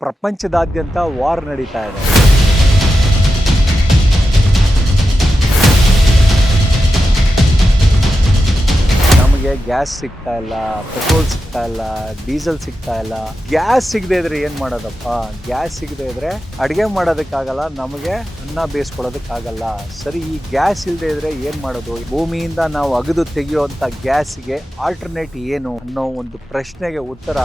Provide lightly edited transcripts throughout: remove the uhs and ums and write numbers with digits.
ಪ್ರಪಂಚದಾದ್ಯಂತ ವಾರ್ ನಡೀತಾ ಇದೆ. ನಮಗೆ ಗ್ಯಾಸ್ ಸಿಗ್ತಾ ಇಲ್ಲ, ಪೆಟ್ರೋಲ್ ಸಿಗ್ತಾ ಇಲ್ಲ, ಡೀಸೆಲ್ ಸಿಗ್ತಾ ಇಲ್ಲ. ಗ್ಯಾಸ್ ಸಿಗದೆ ಇದ್ರೆ ಏನ್ ಮಾಡೋದಪ್ಪ? ಗ್ಯಾಸ್ ಸಿಗದೆ ಇದ್ರೆ ಅಡಿಗೆ ಮಾಡೋದಕ್ಕಾಗಲ್ಲ, ನಮಗೆ ಅನ್ನ ಬೇಯಿಸ್ಕೊಳ್ಳೋದಕ್ಕಾಗಲ್ಲ. ಸರಿ, ಈ ಗ್ಯಾಸ್ ಇಲ್ಲದೆ ಇದ್ರೆ ಏನ್ ಮಾಡೋದು? ಭೂಮಿಯಿಂದ ನಾವು ಅಗೆದು ತೆಗೆಯುವಂತ ಗ್ಯಾಸ್ಗೆ ಆಲ್ಟರ್ನೇಟ್ ಏನು ಅನ್ನೋ ಒಂದು ಪ್ರಶ್ನೆಗೆ ಉತ್ತರ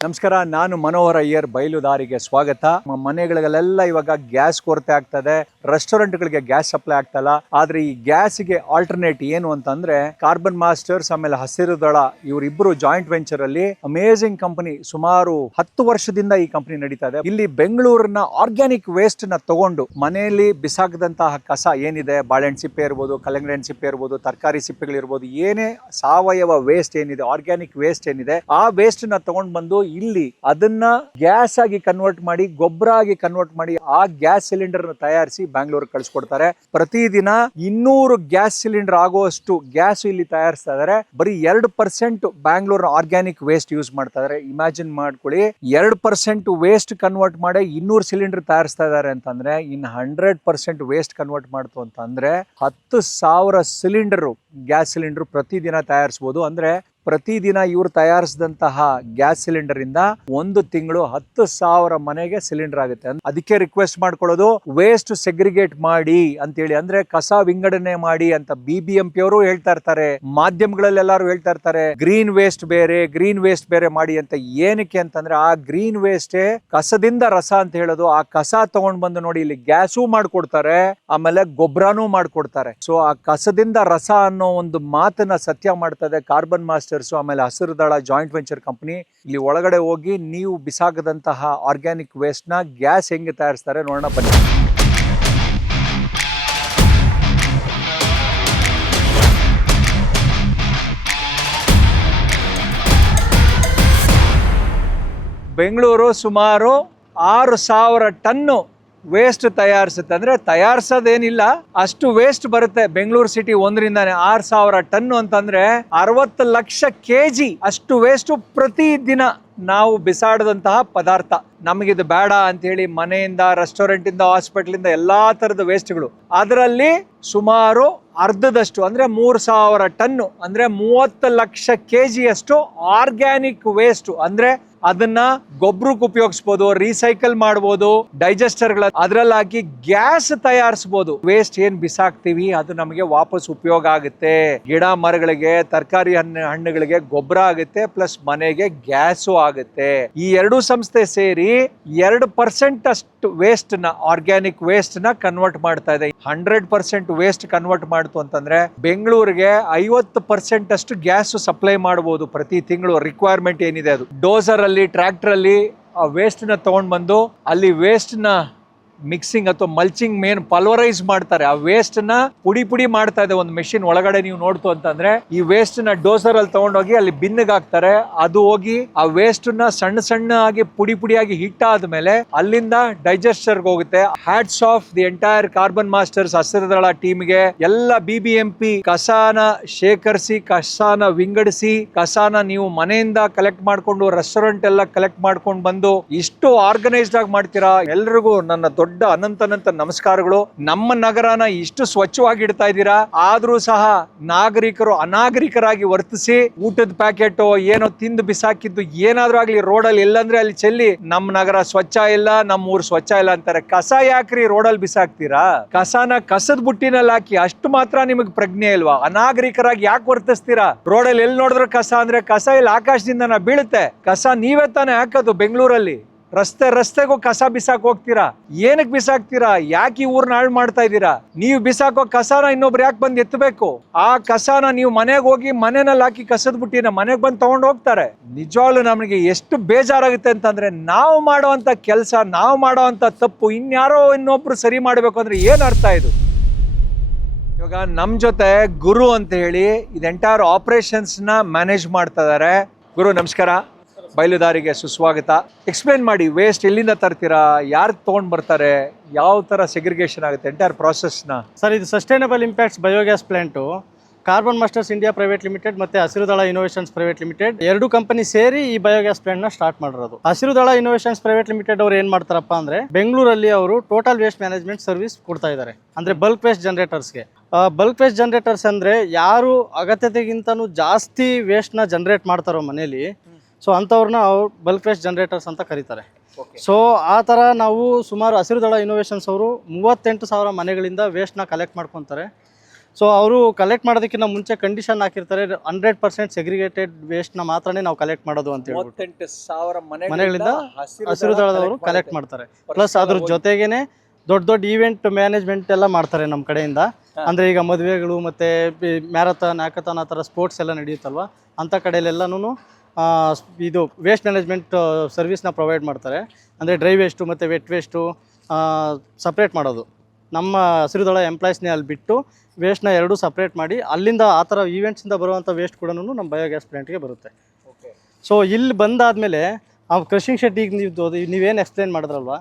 ನಮಸ್ಕಾರ, ನಾನು ಮನೋಹರ್ ಅಯ್ಯರ್. ಬಯಲುದಾರಿಗೆ ಸ್ವಾಗತ. ನಮ್ಮ ಮನೆಗಳಿಗೆಲ್ಲ ಇವಾಗ ಗ್ಯಾಸ್ ಕೊರತೆ ಆಗ್ತದೆ, ರೆಸ್ಟೋರೆಂಟ್ಗಳಿಗೆ ಗ್ಯಾಸ್ ಸಪ್ಲೈ ಆಗ್ತಲ್ಲ. ಆದ್ರೆ ಈ ಗ್ಯಾಸ್ಗೆ ಆಲ್ಟರ್ನೇಟ್ ಏನು ಅಂತಂದ್ರೆ ಕಾರ್ಬನ್ ಮಾಸ್ಟರ್ಸ್ ಆಮೇಲೆ ಹಸಿರು ದಳ ಇವರಿಬ್ಬರು ಜಾಯಿಂಟ್ ವೆಂಚರ್ ಅಲ್ಲಿ ಅಮೇಜಿಂಗ್ ಕಂಪನಿ. ಸುಮಾರು 10 ವರ್ಷದಿಂದ ಈ ಕಂಪನಿ ನಡೀತಾ ಇದೆ. ಇಲ್ಲಿ ಬೆಂಗಳೂರಿನ ಆರ್ಗ್ಯಾನಿಕ್ ವೇಸ್ಟ್ ನ ತಗೊಂಡು ಮನೆಯಲ್ಲಿ ಬಿಸಾಕದಂತಹ ಕಸ ಏನಿದೆ, ಬಾಳೆಹಣ್ಣು ಸಿಪ್ಪೆ ಇರ್ಬೋದು, ಕಲ್ಲಂಗಡಿ ಹಣ್ಣು ಸಿಪ್ಪೆ ಇರ್ಬೋದು, ತರಕಾರಿ ಸಿಪ್ಪೆಗಳಿರ್ಬೋದು, ಏನೇ ಸಾವಯವ ವೇಸ್ಟ್ ಏನಿದೆ, ಆರ್ಗ್ಯಾನಿಕ್ ವೇಸ್ಟ್ ಏನಿದೆ, ಆ ವೇಸ್ಟ್ ನ ತಗೊಂಡ್ ಬಂದು ಇಲ್ಲಿ ಅದನ್ನ ಗ್ಯಾಸ್ ಆಗಿ ಕನ್ವರ್ಟ್ ಮಾಡಿ, ಗೊಬ್ಬರ ಆಗಿ ಕನ್ವರ್ಟ್ ಮಾಡಿ, ಆ ಗ್ಯಾಸ್ ಸಿಲಿಂಡರ್ ತಯಾರಿಸಿ ಬ್ಯಾಂಗ್ಳೂರ್ ಕಳಿಸ್ಕೊಡ್ತಾರೆ. ಪ್ರತಿದಿನ 200 ಗ್ಯಾಸ್ ಸಿಲಿಂಡರ್ ಆಗುವಷ್ಟು ಗ್ಯಾಸ್ ಇಲ್ಲಿ ತಯಾರಿಸ್ತಾ ಇದಾರೆ. ಬರೀ 2% ಬ್ಯಾಂಗ್ಳೂರ್ ಆರ್ಗ್ಯಾನಿಕ್ ವೇಸ್ಟ್ ಯೂಸ್ ಮಾಡ್ತಾ ಇದಾರೆ. ಇಮ್ಯಾಜಿನ್ ಮಾಡ್ಕೊಳ್ಳಿ, 2% ವೇಸ್ಟ್ ಕನ್ವರ್ಟ್ ಮಾಡಿ 200 ಸಿಲಿಂಡರ್ ತಯಾರಿಸ್ತಾ ಇದಾರೆ ಅಂತಂದ್ರೆ, ಇನ್ 100% ವೇಸ್ಟ್ ಕನ್ವರ್ಟ್ ಮಾಡ್ತು ಅಂತಂದ್ರೆ 10,000 ಸಿಲಿಂಡರ್ ಗ್ಯಾಸ್ ಸಿಲಿಂಡರ್ ಪ್ರತಿದಿನ ತಯಾರಿಸಬಹುದು. ಅಂದ್ರೆ ಪ್ರತಿದಿನ ಇವರು ತಯಾರಿಸಿದಂತಹ ಗ್ಯಾಸ್ ಸಿಲಿಂಡರ್ ಇಂದ ಒಂದು ತಿಂಗಳು 10,000 ಮನೆಗೆ ಸಿಲಿಂಡರ್ ಆಗುತ್ತೆ. ಅದಕ್ಕೆ ರಿಕ್ವೆಸ್ಟ್ ಮಾಡ್ಕೊಳ್ಳೋದು, ವೇಸ್ಟ್ ಸೆಗ್ರಿಗೇಟ್ ಮಾಡಿ ಅಂತೇಳಿ, ಅಂದ್ರೆ ಕಸ ವಿಂಗಡಣೆ ಮಾಡಿ ಅಂತ BBMP ಅವರು ಹೇಳ್ತಾ ಇರ್ತಾರೆ, ಮಾಧ್ಯಮಗಳಲ್ಲಿ ಎಲ್ಲರೂ ಹೇಳ್ತಾ ಇರ್ತಾರೆ, ಗ್ರೀನ್ ವೇಸ್ಟ್ ಬೇರೆ ಮಾಡಿ ಅಂತ. ಏನಕ್ಕೆ ಅಂತಂದ್ರೆ ಆ ಗ್ರೀನ್ ವೇಸ್ಟ್ ಕಸದಿಂದ ರಸ ಅಂತ ಹೇಳೋದು. ಆ ಕಸ ತಗೊಂಡ್ ಬಂದು ನೋಡಿ ಇಲ್ಲಿ ಗ್ಯಾಸು ಮಾಡ್ಕೊಡ್ತಾರೆ, ಆಮೇಲೆ ಗೊಬ್ಬರನೂ ಮಾಡ್ಕೊಡ್ತಾರೆ. ಸೊ ಆ ಕಸದಿಂದ ರಸ ಅನ್ನೋ ಒಂದು ಮಾತನ್ನ ಸತ್ಯ ಮಾಡ್ತದೆ ಕಾರ್ಬನ್ ಮಾಸ್ಟರ್ ಆಮೇಲೆ ಹಸಿರು ದಳ ಜಾಯಿಂಟ್ ವೆಂಚರ್ ಕಂಪನಿ. ಇಲ್ಲಿ ಒಳಗಡೆ ಹೋಗಿ ನೀವು ಬಿಸಾಕದಂತಹ ಆರ್ಗ್ಯಾನಿಕ್ ವೇಸ್ಟ್ ನ ಗ್ಯಾಸ್ ಹೆಂಗೆ ತಯಾರಿಸ್ತಾರೆ ನೋಡೋಣ ಬನ್ನಿ. ಬೆಂಗಳೂರು ಸುಮಾರು 6,000 ಟನ್ನು ವೇಸ್ಟ್ ತಯಾರಿಸುತ್ತೆ. ಅಂದ್ರೆ ತಯಾರಿಸೋದೇನಿಲ್ಲ, ಅಷ್ಟು ವೇಸ್ಟ್ ಬರುತ್ತೆ ಬೆಂಗಳೂರು ಸಿಟಿ ಒಂದರಿಂದಾನೆ. 6,000 ಟನ್ನು ಅಂತಂದ್ರೆ 60 ಲಕ್ಷ ಕೆಜಿ ಅಷ್ಟು ವೇಸ್ಟ್ ಪ್ರತಿದಿನ ನಾವು ಬಿಸಾಡದಂತಹ ಪದಾರ್ಥ. ನಮಗಿದು ಬೇಡ ಅಂತ ಹೇಳಿ ಮನೆಯಿಂದ, ರೆಸ್ಟೋರೆಂಟ್ ಇಂದ, ಹಾಸ್ಪಿಟಲ್ ಇಂದ ಎಲ್ಲಾ ತರದ ವೇಸ್ಟ್ಗಳು, ಅದರಲ್ಲಿ ಸುಮಾರು ಅರ್ಧದಷ್ಟು ಅಂದ್ರೆ 3,000 ಟನ್ನು ಅಂದ್ರೆ 30 ಲಕ್ಷ ಕೆಜಿ ಅಷ್ಟು ಆರ್ಗ್ಯಾನಿಕ್ ವೇಸ್ಟ್. ಅಂದ್ರೆ ಅದನ್ನ ಗೊಬ್ಬರಕ್ಕೆ ಉಪಯೋಗಿಸಬಹುದು, ರೀಸೈಕಲ್ ಮಾಡಬಹುದು, ಡೈಜೆಸ್ಟರ್ಗಳ ಅದ್ರಲ್ಲಿ ಹಾಕಿ ಗ್ಯಾಸ್ ತಯಾರಿಸಬಹುದು. ವೇಸ್ಟ್ ಏನ್ ಬಿಸಾಕ್ತಿವಿ ಅದು ನಮಗೆ ವಾಪಸ್ ಉಪಯೋಗ ಆಗುತ್ತೆ. ಗಿಡ ಮರಗಳಿಗೆ, ತರಕಾರಿ ಹಣ್ಣುಗಳಿಗೆ ಗೊಬ್ಬರ ಆಗುತ್ತೆ, ಪ್ಲಸ್ ಮನೆಗೆ ಗ್ಯಾಸು ಆಗುತ್ತೆ. ಈ ಎರಡೂ ಸಂಸ್ಥೆ ಸೇರಿ 2% ಅಷ್ಟು ವೇಸ್ಟ್ ನ, ಆರ್ಗ್ಯಾನಿಕ್ ವೇಸ್ಟ್ ನ ಕನ್ವರ್ಟ್ ಮಾಡ್ತಾ ಇದೆ. 100% ವೇಸ್ಟ್ ಕನ್ವರ್ಟ್ ಮಾಡ್ತು ಅಂತಂದ್ರೆ ಬೆಂಗಳೂರಿಗೆ 50% ಅಷ್ಟು ಗ್ಯಾಸ್ ಸಪ್ಲೈ ಮಾಡಬಹುದು ಪ್ರತಿ ತಿಂಗಳು. ರಿಕ್ವೈರ್ಮೆಂಟ್ ಏನಿದೆ ಅದು ಡೋಸರ್ ಅಲ್ಲಿ, ಟ್ರ್ಯಾಕ್ಟರ್ ಅಲ್ಲಿ ಆ ವೇಸ್ಟ್ ನ ತಗೊಂಡ್ ಬಂದು ಅಲ್ಲಿ ವೇಸ್ಟ್ ನ ಮಿಕ್ಸಿಂಗ್ ಅಥವಾ ಮಲ್ಚಿಂಗ್ ಮೇನ್ ಪಲ್ವರೈಸ್ ಮಾಡ್ತಾರೆ. ಆ ವೇಸ್ಟ್ ನ ಪುಡಿ ಮಾಡ್ತಾ ಇದೆ ಒಂದು ಮೆಷಿನ್ ಒಳಗಡೆ. ನೀವು ನೋಡ್ತು ಅಂತಂದ್ರೆ ಈ ವೇಸ್ಟ್ ನ ಡೋಸರ್ ಅಲ್ಲಿ ತಗೊಂಡೋಗಿ ಅಲ್ಲಿ ಬಿನ್ನಿಗೆ ಹಾಕ್ತಾರೆ. ಅದು ಹೋಗಿ ಆ ವೇಸ್ಟ್ ನ ಸಣ್ಣ ಆಗಿ ಪುಡಿಯಾಗಿ ಹಿಟ್ ಆದ್ಮೇಲೆ ಅಲ್ಲಿಂದ ಡೈಜೆಸ್ಟರ್ ಹೋಗುತ್ತೆ. Hats off the entire carbon masters ಹಸಿರು ದಳ ಟೀಮ್ಗೆ. ಎಲ್ಲ BBMP ಕಸಾನ ಶೇಖರಿಸಿ, ಕಸಾನ ವಿಂಗಡಿಸಿ, ಕಸಾನ ನೀವು ಮನೆಯಿಂದ ಕಲೆಕ್ಟ್ ಮಾಡ್ಕೊಂಡು ರೆಸ್ಟೋರೆಂಟ್ ಎಲ್ಲ ಕಲೆಕ್ಟ್ ಮಾಡ್ಕೊಂಡು ಬಂದು ಇಷ್ಟು ಆರ್ಗನೈಸ್ಡ್ ಆಗಿ ಮಾಡ್ತೀರಾ. ಎಲ್ರಿಗೂ ನನ್ನ ದೊಡ್ಡ ಅನಂತ ನಮಸ್ಕಾರಗಳು. ನಮ್ಮ ನಗರನ ಇಷ್ಟು ಸ್ವಚ್ಛವಾಗಿ ಇಡ್ತಾ ಇದ್ದೀರಾ, ಆದ್ರೂ ಸಹ ನಾಗರಿಕರು ಅನಾಗರಿಕರಾಗಿ ವರ್ತಿಸಿ ಊಟದ ಪ್ಯಾಕೆಟ್ ಏನೋ ತಿಂದು ಬಿಸಾಕಿದ್ದು ಏನಾದ್ರೂ ಆಗ್ಲಿ ರೋಡಲ್ಲಿ ಎಲ್ಲಂದ್ರೆ ಅಲ್ಲಿ ಚೆಲ್ಲಿ ನಮ್ಮ ನಗರ ಸ್ವಚ್ಛ ಇಲ್ಲ, ನಮ್ಮ ಊರು ಸ್ವಚ್ಛ ಇಲ್ಲ ಅಂತಾರೆ. ಕಸ ಯಾಕ್ರಿ ರೋಡಲ್ಲಿ ಬಿಸಾಕ್ತೀರಾ? ಕಸನ ಕಸದ ಬುಟ್ಟಿನಲ್ಲಿ ಹಾಕಿ, ಅಷ್ಟು ಮಾತ್ರ ನಿಮಗೆ ಪ್ರಜ್ಞೆ ಇಲ್ವಾ? ಅನಾಗರಿಕರಾಗಿ ಯಾಕೆ ವರ್ತಿಸ್ತೀರಾ? ರೋಡಲ್ಲಿ ಎಲ್ಲಿ ನೋಡಿದ್ರು ಕಸ ಅಂದ್ರೆ ಕಸ ಇಲ್ಲಿ ಆಕಾಶದಿಂದ ಬೀಳುತ್ತೆ. ಕಸ ನೀವೇ ತಾನೇ ಹಾಕೋದು ಬೆಂಗಳೂರಲ್ಲಿ. ರಸ್ತೆಗೂ ಕಸ ಬಿಸಾಕ್ ಹೋಗ್ತೀರಾ. ಏನಕ್ಕೆ ಬಿಸಾಕ್ತೀರಾ? ಯಾಕೆ ಈ ಊರ್ನ ಹಾಳು ಮಾಡ್ತಾ ಇದ್ದೀರಾ? ನೀವು ಬಿಸಾಕೋ ಕಸನ ಇನ್ನೊಬ್ರು ಯಾಕೆ ಬಂದು ಎತ್ತಬೇಕು? ಆ ಕಸನ ನೀವು ಮನೆಗೆ ಹೋಗಿ ಮನೆಯಲ್ಲಿ ಹಾಕಿ ಕಸದ ಬುಟ್ಟಿನ ಮನೆಗೆ ಬಂದು ತಗೊಂಡು ಹೋಗ್ತಾರೆ. ನಿಜವಾಗ್ಲೂ ನಮಗೆ ಎಷ್ಟು ಬೇಜಾರಾಗುತ್ತೆ ಅಂತಂದ್ರೆ, ನಾವು ಮಾಡುವಂತ ಕೆಲಸ, ನಾವು ಮಾಡುವಂತ ತಪ್ಪು ಇನ್ಯಾರೋ ಇನ್ನೊಬ್ರು ಸರಿ ಮಾಡ್ಬೇಕು ಅಂದ್ರೆ ಏನ್ ಅರ್ಥ ಇದು? ಇವಾಗ ನಮ್ ಜೊತೆ ಗುರು ಅಂತ ಹೇಳಿ ಇದು ಎಂಟೈರ್ ಆಪರೇಷನ್ಸ್ ನ ಮ್ಯಾನೇಜ್ ಮಾಡ್ತಾ ಇದಾರೆ. ಗುರು ನಮಸ್ಕಾರ. ಬಯಲುದಾರಿಗೆ ಸುಸ್ವಾಗತ. ಎಕ್ಸ್ಪ್ಲೇನ್ ಮಾಡಿ, ವೇಸ್ಟ್ ಎಲ್ಲಿಂದ ತರ್ತೀರಾ, ಯಾರು ತೊಗೊಂಡು ಬರ್ತಾರೆ, ಯಾವ ಥರ ಸೆಗ್ರಿಗೇಷನ್ ಆಗುತ್ತೆ ಎಂಟೈರ್ ಪ್ರಾಸೆಸ್ನ? ಸರ್, ಇದು sustainable impacts biogas plant carbon masters India private limited ಮತ್ತು ಹಸಿರುದಳ ಇನೋವೇಷನ್ಸ್ ಪ್ರೈವೇಟ್ ಲಿಮಿಟೆಡ್ ಎರಡು ಕಂಪನಿ ಸೇರಿ ಈ ಬಯೋಗ್ಯಾಸ್ ಪ್ಲಾಂಟ್ನ ಸ್ಟಾರ್ಟ್ ಮಾಡಿರೋದು. ಹಸಿರುದಳ ಇನೋವೇಷನ್ಸ್ ಪ್ರೈವೇಟ್ ಲಿಮಿಟೆಡ್ ಅವ್ರು ಏನು ಮಾಡ್ತಾರಪ್ಪ ಅಂದರೆ, ಬೆಂಗಳೂರಲ್ಲಿ ಅವರು ಟೋಟಲ್ ವೇಸ್ಟ್ ಮ್ಯಾನೇಜ್ಮೆಂಟ್ ಸರ್ವಿಸ್ ಕೊಡ್ತಾ ಇದ್ದಾರೆ. ಅಂದರೆ ಬಲ್ಕ್ ವೇಸ್ಟ್ ಜನರೇಟರ್ಸ್ಗೆ. ಬಲ್ಕ್ ವೇಸ್ಟ್ ಜನರೇಟರ್ಸ್ ಅಂದರೆ ಯಾರು ಅಗತ್ಯತೆಗಿಂತನೂ ಜಾಸ್ತಿ ವೇಸ್ಟ್ನ ಜನರೇಟ್ ಮಾಡ್ತಾರೋ ಮನೇಲಿ, ಸೊ ಅಂಥವ್ರನ್ನ ಅವ್ರು ಬಲ್ಕ್ ವೇಸ್ಟ್ ಜನರೇಟರ್ಸ್ ಅಂತ ಕರೀತಾರೆ. ಸೊ ಆ ಥರ ನಾವು ಸುಮಾರು ಹಸಿರುದಳ ಇನೋವೇಷನ್ಸ್ ಅವರು 38,000 ಮನೆಗಳಿಂದ ವೇಸ್ಟ್ನ ಕಲೆಕ್ಟ್ ಮಾಡ್ಕೊತಾರೆ. ಸೊ ಅವರು ಕಲೆಕ್ಟ್ ಮಾಡೋದಕ್ಕಿಂತ ಮುಂಚೆ ಕಂಡೀಷನ್ ಹಾಕಿರ್ತಾರೆ, 100% ಸೆಗ್ರಿಗೇಟೆಡ್ ವೇಸ್ಟ್ನ ಮಾತ್ರನೇ ನಾವು ಕಲೆಕ್ಟ್ ಮಾಡೋದು ಅಂತ ಹೇಳಿ 38,000 ಮನೆಗಳಿಂದ ಹಸಿರುದಳದವರು ಕಲೆಕ್ಟ್ ಮಾಡ್ತಾರೆ. ಪ್ಲಸ್ ಅದ್ರ ಜೊತೆಗೇನೆ ದೊಡ್ಡ ದೊಡ್ಡ ಈವೆಂಟ್ ಮ್ಯಾನೇಜ್ಮೆಂಟ್ ಎಲ್ಲ ಮಾಡ್ತಾರೆ ನಮ್ಮ ಕಡೆಯಿಂದ. ಅಂದರೆ ಈಗ ಮದುವೆಗಳು ಮತ್ತು ಮ್ಯಾರಥಾನ್, ಹ್ಯಾಕಥಾನ್ ಆ ಥರ ಸ್ಪೋರ್ಟ್ಸ್ ಎಲ್ಲ ನಡೆಯುತ್ತಲ್ವ, ಅಂಥ ಕಡೆಯಲ್ಲೆಲ್ಲನೂ ಇದು ವೇಸ್ಟ್ ಮ್ಯಾನೇಜ್ಮೆಂಟ್ ಸರ್ವಿಸ್ನ ಪ್ರೊವೈಡ್ ಮಾಡ್ತಾರೆ. ಅಂದರೆ ಡ್ರೈ ವೇಸ್ಟು ಮತ್ತು ವೆಟ್ ವೇಸ್ಟು ಸಪ್ರೇಟ್ ಮಾಡೋದು. ನಮ್ಮ ಹಸಿರುದಳ ಎಂಪ್ಲಾಯೀಸ್ನೇ ಅಲ್ಲಿ ಬಿಟ್ಟು ವೇಸ್ಟ್ನ ಎರಡೂ ಸಪ್ರೇಟ್ ಮಾಡಿ, ಅಲ್ಲಿಂದ ಆ ಥರ ಈವೆಂಟ್ಸಿಂದ ಬರುವಂಥ ವೇಸ್ಟ್ ಕೂಡ ನಮ್ಮ ಬಯೋಗ್ಯಾಸ್ ಪ್ಲಾಂಟ್ಗೆ ಬರುತ್ತೆ. ಸೊ ಇಲ್ಲಿ ಬಂದಾದಮೇಲೆ ಆ ಕ್ರಷಿಂಗ್ ಶೆಡ್, ಈಗ ನೀವೇನು ಎಕ್ಸ್ಪ್ಲೇನ್ ಮಾಡಿದ್ರಲ್ವ,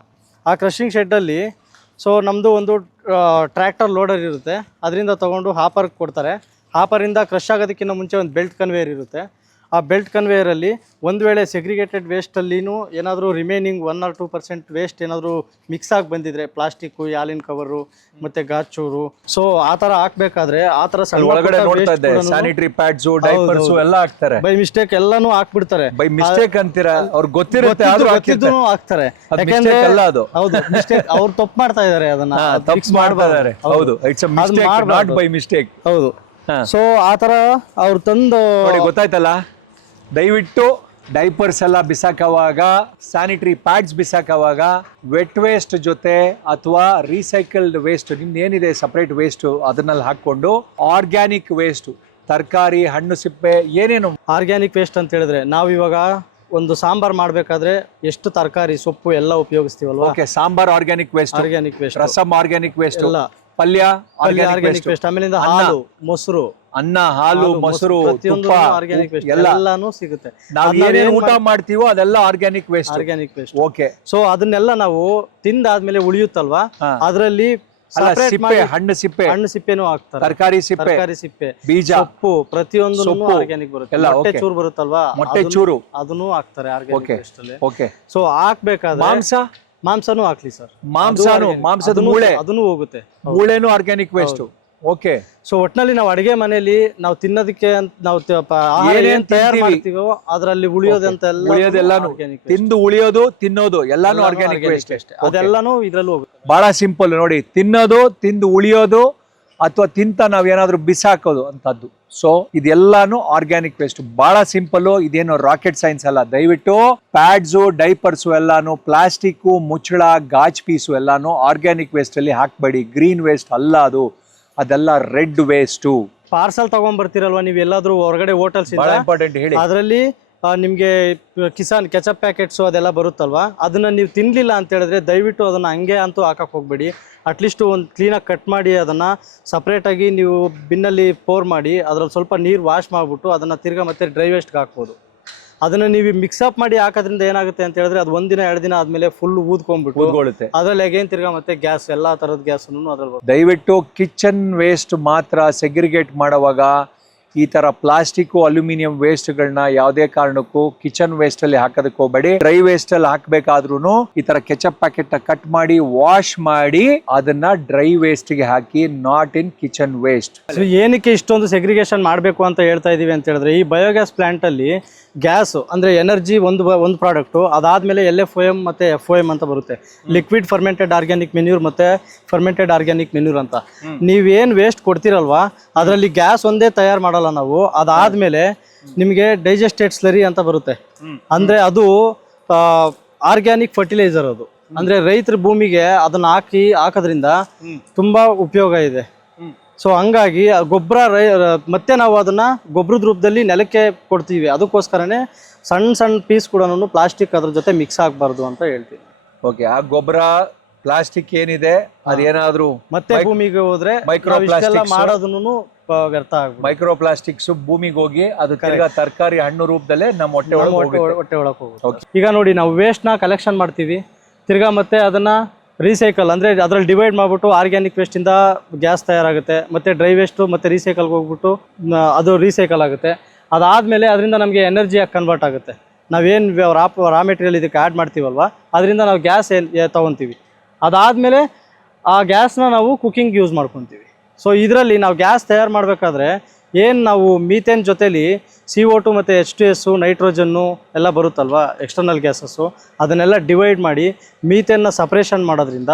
ಆ ಕ್ರಷಿಂಗ್ ಶೆಡ್ಡಲ್ಲಿ ಸೊ ನಮ್ಮದು ಒಂದು ಟ್ರ್ಯಾಕ್ಟರ್ ಲೋಡರ್ ಇರುತ್ತೆ. ಅದರಿಂದ ತೊಗೊಂಡು ಹಾಪರ್ಗೆ ಕೊಡ್ತಾರೆ. ಹಾಪರಿಂದ ಕ್ರಷ್ ಆಗೋದಕ್ಕಿಂತ ಮುಂಚೆ ಒಂದು ಬೆಲ್ಟ್ ಕನ್ವೇಯರ್ ಇರುತ್ತೆ. ಆ ಬೆಲ್ಟ್ ಕನ್ವೇಯರಲ್ಲಿ ಒಂದು ವೇಳೆ ಸೆಗ್ರಿಗೇಟೆಡ್ ವೇಸ್ಟಲ್ಲಿನೂ ಏನಾದರೂ ರಿಮೈನಿಂಗ್ 1 or 2% ವೇಸ್ಟ್ ಏನಾದರೂ ಮಿಕ್ಸ್ ಆಗಿ ಬಂದಿದ್ರೆ, ಪ್ಲಾಸ್ಟಿಕ್ಕು, ಯಾಲಿನ ಕವರು ಮತ್ತು ಗಾಚೂರು, ಸೊ ಆ ಥರ ಹಾಕ್ಬೇಕಾದ್ರೆ ಆ ಥರ ಒಳಗಡೆ ನೋಡ್ತಾ ಇದ್ದೆ ಸ್ಯಾನಿಟರಿ ಪ್ಯಾಡ್ಸ್, ಡೈಪರ್ಸ್ ಎಲ್ಲ ಹಾಕ್ತಾರೆ. ಬೈ ಮಿಸ್ಟೇಕ್ ಎಲ್ಲಾನು ಹಾಕ್ಬಿಡ್ತಾರೆ. ಬೈ ಮಿಸ್ಟೇಕ್ ಅಂತೀರಾ? ಅವ್ರಿಗೆ ಗೊತ್ತಿರುತ್ತೆ, ಆದ್ರೂ ಹಾಕ್ತಾರೆ. ಯಾಕಂದ್ರೆ ಅದು ಹೌದು, ಮಿಸ್ಟೇಕ್ ಅವ್ರು ತಪ್ಪು ಮಾಡ್ತಾ ಇದ್ದಾರೆ, ಅದನ್ನ ತಪ್ಪು ಮಾಡ್ತಾ ಇದ್ದಾರೆ. ಹೌದು, it's a mistake, not by mistake. ಹೌದು. ಸೊ ಆ ಥರ ಅವ್ರು ತಂದು ನೋಡಿ, ಗೊತ್ತಾಯ್ತಲ್ಲ. ದಯವಿಟ್ಟು ಡೈಪರ್ಸ್ ಎಲ್ಲ ಬಿಸಾಕುವಾಗ, ಸ್ಯಾನಿಟರಿ ಪ್ಯಾಡ್ಸ್ ಬಿಸಾಕುವಾಗ ವೆಟ್ ವೇಸ್ಟ್ ಜೊತೆ ಅಥವಾ ರೀಸೈಕಲ್ಡ್ ವೇಸ್ಟ್, ನಿಮ್ದು ಏನಿದೆ ಸಪ್ರೇಟ್ ವೇಸ್ಟ್, ಅದನ್ನೆಲ್ಲ ಹಾಕ್ಕೊಂಡು ಆರ್ಗ್ಯಾನಿಕ್ ವೇಸ್ಟ್, ತರಕಾರಿ, ಹಣ್ಣು ಸಿಪ್ಪೆ, ಏನೇನು ಆರ್ಗ್ಯಾನಿಕ್ ವೇಸ್ಟ್ ಅಂತ ಹೇಳಿದ್ರೆ, ನಾವು ಇವಾಗ ಒಂದು ಸಾಂಬಾರ್ ಮಾಡಬೇಕಾದ್ರೆ ಎಷ್ಟು ತರಕಾರಿ, ಸೊಪ್ಪು ಎಲ್ಲ ಉಪಯೋಗಿಸ್ತೀವಲ್ವಾ? Okay, sambar organic waste, rasam organic waste, ಎಲ್ಲ ಪಲ್ಯ ಆರ್ಗ್ಯಾನಿಕ್ ವೇಸ್ಟ್, ಆಮೇಲಿಂದ ಹಾಲು, ಮೊಸರು, ಅನ್ನ, ಹಾಲು, ಮೊಸರು, ತುಪ್ಪ ಎಲ್ಲಾನು ಸಿಗುತ್ತೆ. ನಾವು ಏನೇನು ಊಟ ಮಾಡ್ತೀವೋ ಅದೆಲ್ಲ ಆರ್ಗ್ಯಾನಿಕ್ ವೇಸ್ಟ್. ಓಕೆ. ಸೊ ಅದನ್ನೆಲ್ಲ ನಾವು ತಿಂದಾದ್ಮೇಲೆ ಉಳಿಯುತ್ತಲ್ವಾ, ಅದರಲ್ಲಿ ಸಿಪ್ಪೆ, ಹಣ್ಣು ಸಿಪ್ಪೆನೂ ಹಾಕ್ತಾರೆ, ತರಕಾರಿ ಸಿಪ್ಪೆ, ಬೀಜ, ಸೊಪ್ಪು, ಪ್ರತಿಯೊಂದು ಆರ್ಗ್ಯಾನಿಕ್ ಬರುತ್ತೆ. ಮೊಟ್ಟೆ ಚೂರು ಬರುತ್ತಲ್ವಾ, ಮೊಟ್ಟೆ ಚೂರು, ಅದನ್ನು ಹಾಕ್ತಾರೆ ಆರ್ಗ್ಯಾನಿಕ್ ವೇಸ್ಟ್ ಅಲ್ಲಿ. ಓಕೆ. ಸೊ ಹಾಕ್ಬೇಕಾದ್ರೆ ಮಾಂಸನೂ ಹಾಕ್ಲಿ ಸರ್, ಮಾಂಸದ ಮೂಳೆ ಅದನ್ನು ಹೋಗುತ್ತೆ, ಮೂಳೆನೂ ಆರ್ಗ್ಯಾನಿಕ್ ವೇಸ್ಟ್. ಓಕೆ. ಸೊ ಒಟ್ನಲ್ಲಿ ನಾವು ಅಡಿಗೆ ಮನೆಯಲ್ಲಿ ನಾವು ತಿನ್ನೋದಕ್ಕೆ ನಾವು ಏನೇನ್ ತಯಾರು ಮಾಡ್ತೀವೋ ಅದರಲ್ಲಿ ಉಳಿಯೋದೆಲ್ಲಾನು, ತಿಂದು ಉಳಿಯೋದು, ತಿನ್ನೋದು ಎಲ್ಲಾನು ಆರ್ಗ್ಯಾನಿಕ್ ವೇಸ್ಟ್. ಅದೆಲ್ಲಾನು ಇದ್ರಲ್ಲೂ ಹೋಗುತ್ತೆ. ಬಹಳ ಸಿಂಪಲ್ ನೋಡಿ, ತಿನ್ನೋದು, ತಿಂದು ಉಳಿಯೋದು, ಅಥವಾ ತಿಂತ ನಾವೇನಾದ್ರೂ ಬಿಸಾಕೋದು ಅಂತದ್ದು. ಸೊ ಇದೆಲ್ಲಾನು ಆರ್ಗ್ಯಾನಿಕ್ ವೇಸ್ಟ್. ಬಹಳ ಸಿಂಪಲ್, ಇದೇನು ರಾಕೆಟ್ ಸೈನ್ಸ್ ಅಲ್ಲ. ದಯವಿಟ್ಟು ಪ್ಯಾಡ್ಸು, ಡೈಪರ್ಸು ಎಲ್ಲಾನು, ಪ್ಲಾಸ್ಟಿಕ್ ಮುಚ್ಚಳ, ಗಾಜ್ ಪೀಸು ಎಲ್ಲಾನು ಆರ್ಗ್ಯಾನಿಕ್ ವೇಸ್ಟ್ ಅಲ್ಲಿ ಹಾಕ್ಬೇಡಿ. ಗ್ರೀನ್ ವೇಸ್ಟ್ ಅಲ್ಲ ಅದು, ಅದೆಲ್ಲ ರೆಡ್ ವೇಸ್ಟ್. ಪಾರ್ಸಲ್ ತಗೊಂಡ್ಬರ್ತೀರಲ್ವಾ ನೀವು ಎಲ್ಲಾದ್ರೂ ಹೊರಗಡೆ ಹೋಟೆಲ್ಸ್, ಇಂಪಾರ್ಟೆಂಟ್ ಹೇಳಿ, ಅದರಲ್ಲಿ ನಿಮ್ಗೆ ಕಿಸಾನ್ ಕೆಚಪ್ ಪ್ಯಾಕೆಟ್ಸು ಅದೆಲ್ಲ ಬರುತ್ತಲ್ವಾ, ಅದನ್ನ ನೀವು ತಿನ್ಲಿಲ್ಲ ಅಂತ ಹೇಳಿದ್ರೆ ದಯವಿಟ್ಟು ಅದನ್ನ ಹಂಗೆ ಅಂತೂ ಹಾಕಕ್ ಹೋಗ್ಬೇಡಿ. ಅಟ್ಲೀಸ್ಟ್ ಒಂದು ಕ್ಲೀನಾಗಿ ಕಟ್ ಮಾಡಿ ಅದನ್ನ ಸಪ್ರೇಟಾಗಿ ನೀವು ಬಿನ್ನಲ್ಲಿ ಪೋರ್ ಮಾಡಿ, ಅದ್ರಲ್ಲಿ ಸ್ವಲ್ಪ ನೀರು ವಾಶ್ ಮಾಡಿಬಿಟ್ಟು ಅದನ್ನ ತಿರ್ಗಾ ಮತ್ತೆ ಡ್ರೈ ವೇಸ್ಟ್ಗೆ ಹಾಕ್ಬೋದು. ಅದನ್ನ ನೀವು ಮಿಕ್ಸಪ್ ಮಾಡಿ ಹಾಕೋದ್ರಿಂದ ಏನಾಗುತ್ತೆ ಅಂತ ಹೇಳಿದ್ರೆ, ಅದು 1 ದಿನ 2 ದಿನ ಆದ್ಮೇಲೆ ಫುಲ್ ಊದ್ಕೊಂಡ್ಬಿಟ್ಟು ಅದ್ರಲ್ಲಿ ಅಗೇನ್ ತಿರ್ಗಾ ಮತ್ತೆ ಗ್ಯಾಸ್, ಎಲ್ಲಾ ತರದ ಗ್ಯಾಸ್ ಅದ್ರಲ್ಲಿ. ದಯವಿಟ್ಟು ಕಿಚನ್ ವೇಸ್ಟ್ ಮಾತ್ರ ಸೆಗ್ರಿಗೇಟ್ ಮಾಡುವಾಗ ಈ ತರ ಪ್ಲಾಸ್ಟಿಕ್, ಅಲ್ಯೂಮಿನಿಯಂ ವೇಸ್ಟ್ಗಳನ್ನ ಯಾವುದೇ ಕಾರಣಕ್ಕೂ ಕಿಚನ್ ವೇಸ್ಟ್ ಅಲ್ಲಿ ಹಾಕೋದಕ್ಕೆ ಹೋಗಬೇಡಿ. ಡ್ರೈ ವೇಸ್ಟ್ ಅಲ್ಲಿ ಹಾಕ್ಬೇಕಾದ್ರೂ ಈ ತರ ಕೆಚಪ್ ಪ್ಯಾಕೆಟ್ ಕಟ್ ಮಾಡಿ ವಾಶ್ ಮಾಡಿ ಅದನ್ನ ಡ್ರೈ ವೇಸ್ಟ್ ಗೆ ಹಾಕಿ, ನಾಟ್ ಇನ್ ಕಿಚನ್ ವೇಸ್ಟ್. ಏನಕ್ಕೆ ಇಷ್ಟೊಂದು ಸೆಗ್ರಿಗೇಷನ್ ಮಾಡಬೇಕು ಅಂತ ಹೇಳ್ತಾ ಇದೀವಿ ಅಂತ ಹೇಳಿದ್ರೆ, ಈ ಬಯೋಗ್ಯಾಸ್ ಪ್ಲಾಂಟ್ ಅಲ್ಲಿ ಗ್ಯಾಸ್ ಅಂದ್ರೆ ಎನರ್ಜಿ ಒಂದು ಪ್ರಾಡಕ್ಟು, ಅದಾದ್ಮೇಲೆ LFOM ಮತ್ತೆ FOM ಅಂತ ಬರುತ್ತೆ, ಲಿಕ್ವಿಡ್ ಫರ್ಮೆಂಟೆಡ್ ಆರ್ಗ್ಯಾನಿಕ್ ಮೆನ್ಯೂರ್ ಮತ್ತೆ ಫರ್ಮೆಂಟೆಡ್ ಆರ್ಗ್ಯಾನಿಕ್ ಮೆನ್ಯೂರ್ ಅಂತ. ನೀವೇನ್ ವೇಸ್ಟ್ ಕೊಡ್ತೀರಲ್ವಾ, ಅದರಲ್ಲಿ ಗ್ಯಾಸ್ ಒಂದೇ ತಯಾರು ಮಾಡಲ್ಲ ನಾವು. ಅದಾದ್ಮೇಲೆ ನಿಮಗೆ ಡೈಜೆಸ್ಟೆಡ್ ಸ್ಲರಿ ಅಂತ ಬರುತ್ತೆ. ಅಂದ್ರೆ ಅದು ಆರ್ಗ್ಯಾನಿಕ್ ಫರ್ಟಿಲೈಸರ್. ಅದು ಅಂದ್ರೆ ರೈತರ ಭೂಮಿಗೆ ಅದನ್ನ ಹಾಕೋದ್ರಿಂದ ತುಂಬಾ ಉಪಯೋಗ ಇದೆ. ಸೊ ಹಂಗಾಗಿ ಗೊಬ್ಬರ ಮತ್ತೆ ನಾವು ಅದನ್ನ ಗೊಬ್ಬರದ ರೂಪದಲ್ಲಿ ನೆಲಕ್ಕೆ ಕೊಡ್ತೀವಿ. ಅದಕ್ಕೋಸ್ಕರನೇ ಸಣ್ಣ ಪೀಸ್ ಕೂಡ ಪ್ಲಾಸ್ಟಿಕ್ ಅದ್ರ ಜೊತೆ ಮಿಕ್ಸ್ ಆಗಬಾರ್ದು ಅಂತ ಹೇಳ್ತೀವಿ. ಓಕೆ. ಆ ಗೊಬ್ಬರ ಪ್ಲಾಸ್ಟಿಕ್ ಏನಿದೆ ಅದೇನಾದ್ರೂ ಮತ್ತೆ ಭೂಮಿಗೆ ಹೋದ್ರೆ ಮಾಡೋದನ್ನು ವ್ಯರ್ಥ ಆಗ್ಬಿಡುತ್ತೆ. ಮೈಕ್ರೋ ಪ್ಲಾಸ್ಟಿಕ್ಸ್ ಭೂಮಿಗೆ ಹೋಗಿ ಅದು ತಿರ್ಗಾ ತರಕಾರಿ ಹಣ್ಣು ರೂಪದಲ್ಲೇ ನಮ್ಮ ಹೊಟ್ಟೆ ಒಳಗೆ ಹೋಗುತ್ತೆ. ಹೊಟ್ಟೆ ಒಳಗೆ ಹೋಗುತ್ತೆ. ಈಗ ನೋಡಿ ನಾವು ವೇಸ್ಟ್ನ ಕಲೆಕ್ಷನ್ ಮಾಡ್ತೀವಿ, ತಿರ್ಗಾ ಮತ್ತೆ ಅದನ್ನ ರೀಸೈಕಲ್ ಅಂದರೆ ಅದರಲ್ಲಿ ಡಿವೈಡ್ ಮಾಡಿಬಿಟ್ಟು ಆರ್ಗ್ಯಾನಿಕ್ ವೇಸ್ಟಿಂದ ಗ್ಯಾಸ್ ತಯಾರಾಗುತ್ತೆ, ಮತ್ತು ಡ್ರೈ ವೇಸ್ಟು ಮತ್ತು ರೀಸೈಕಲ್ಗೆ ಹೋಗ್ಬಿಟ್ಟು ಅದು ರೀಸೈಕಲ್ ಆಗುತ್ತೆ. ಅದಾದಮೇಲೆ ಅದರಿಂದ ನಮಗೆ ಎನರ್ಜಿಯಾಗಿ ಕನ್ವರ್ಟ್ ಆಗುತ್ತೆ. ನಾವೇನು ರಾ ಮೆಟೀರಿಯಲ್ ಇದಕ್ಕೆ ಆ್ಯಡ್ ಮಾಡ್ತೀವಲ್ವ, ಅದರಿಂದ ನಾವು ಗ್ಯಾಸ್ ತೊಗೊತೀವಿ. ಅದಾದಮೇಲೆ ಆ ಗ್ಯಾಸ್ನ ನಾವು ಕುಕ್ಕಿಂಗ್ ಯೂಸ್ ಮಾಡ್ಕೊತೀವಿ. ಸೊ ಇದರಲ್ಲಿ ನಾವು ಗ್ಯಾಸ್ ತಯಾರು ಮಾಡಬೇಕಾದ್ರೆ ಏನು ನಾವು ಮೀಥೇನ್ ಜೊತೇಲಿ CO2 ಮತ್ತು H2S ನೈಟ್ರೋಜನ್ನು ಎಲ್ಲ ಬರುತ್ತಲ್ವ ಎಕ್ಸ್ಟರ್ನಲ್ ಗ್ಯಾಸಸ್ಸು, ಅದನ್ನೆಲ್ಲ ಡಿವೈಡ್ ಮಾಡಿ ಮೀಥೇನ್ನ ಸಪ್ರೇಷನ್ ಮಾಡೋದ್ರಿಂದ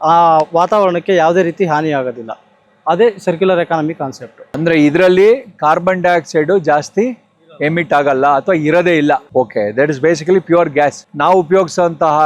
ಆ ವಾತಾವರಣಕ್ಕೆ ಯಾವುದೇ ರೀತಿ ಹಾನಿ ಆಗೋದಿಲ್ಲ. ಅದೇ ಸರ್ಕ್ಯುಲರ್ ಎಕಾನಮಿ ಕಾನ್ಸೆಪ್ಟ್. ಅಂದ್ರೆ ಇದರಲ್ಲಿ ಕಾರ್ಬನ್ ಡೈಆಕ್ಸೈಡ್ ಜಾಸ್ತಿ ಎಮಿಟ್ ಆಗಲ್ಲ ಅಥವಾ ಇರೋದೇ ಇಲ್ಲ. Okay, that is basically pure gas. ನಾವು ಉಪಯೋಗಿಸುವಂತಹ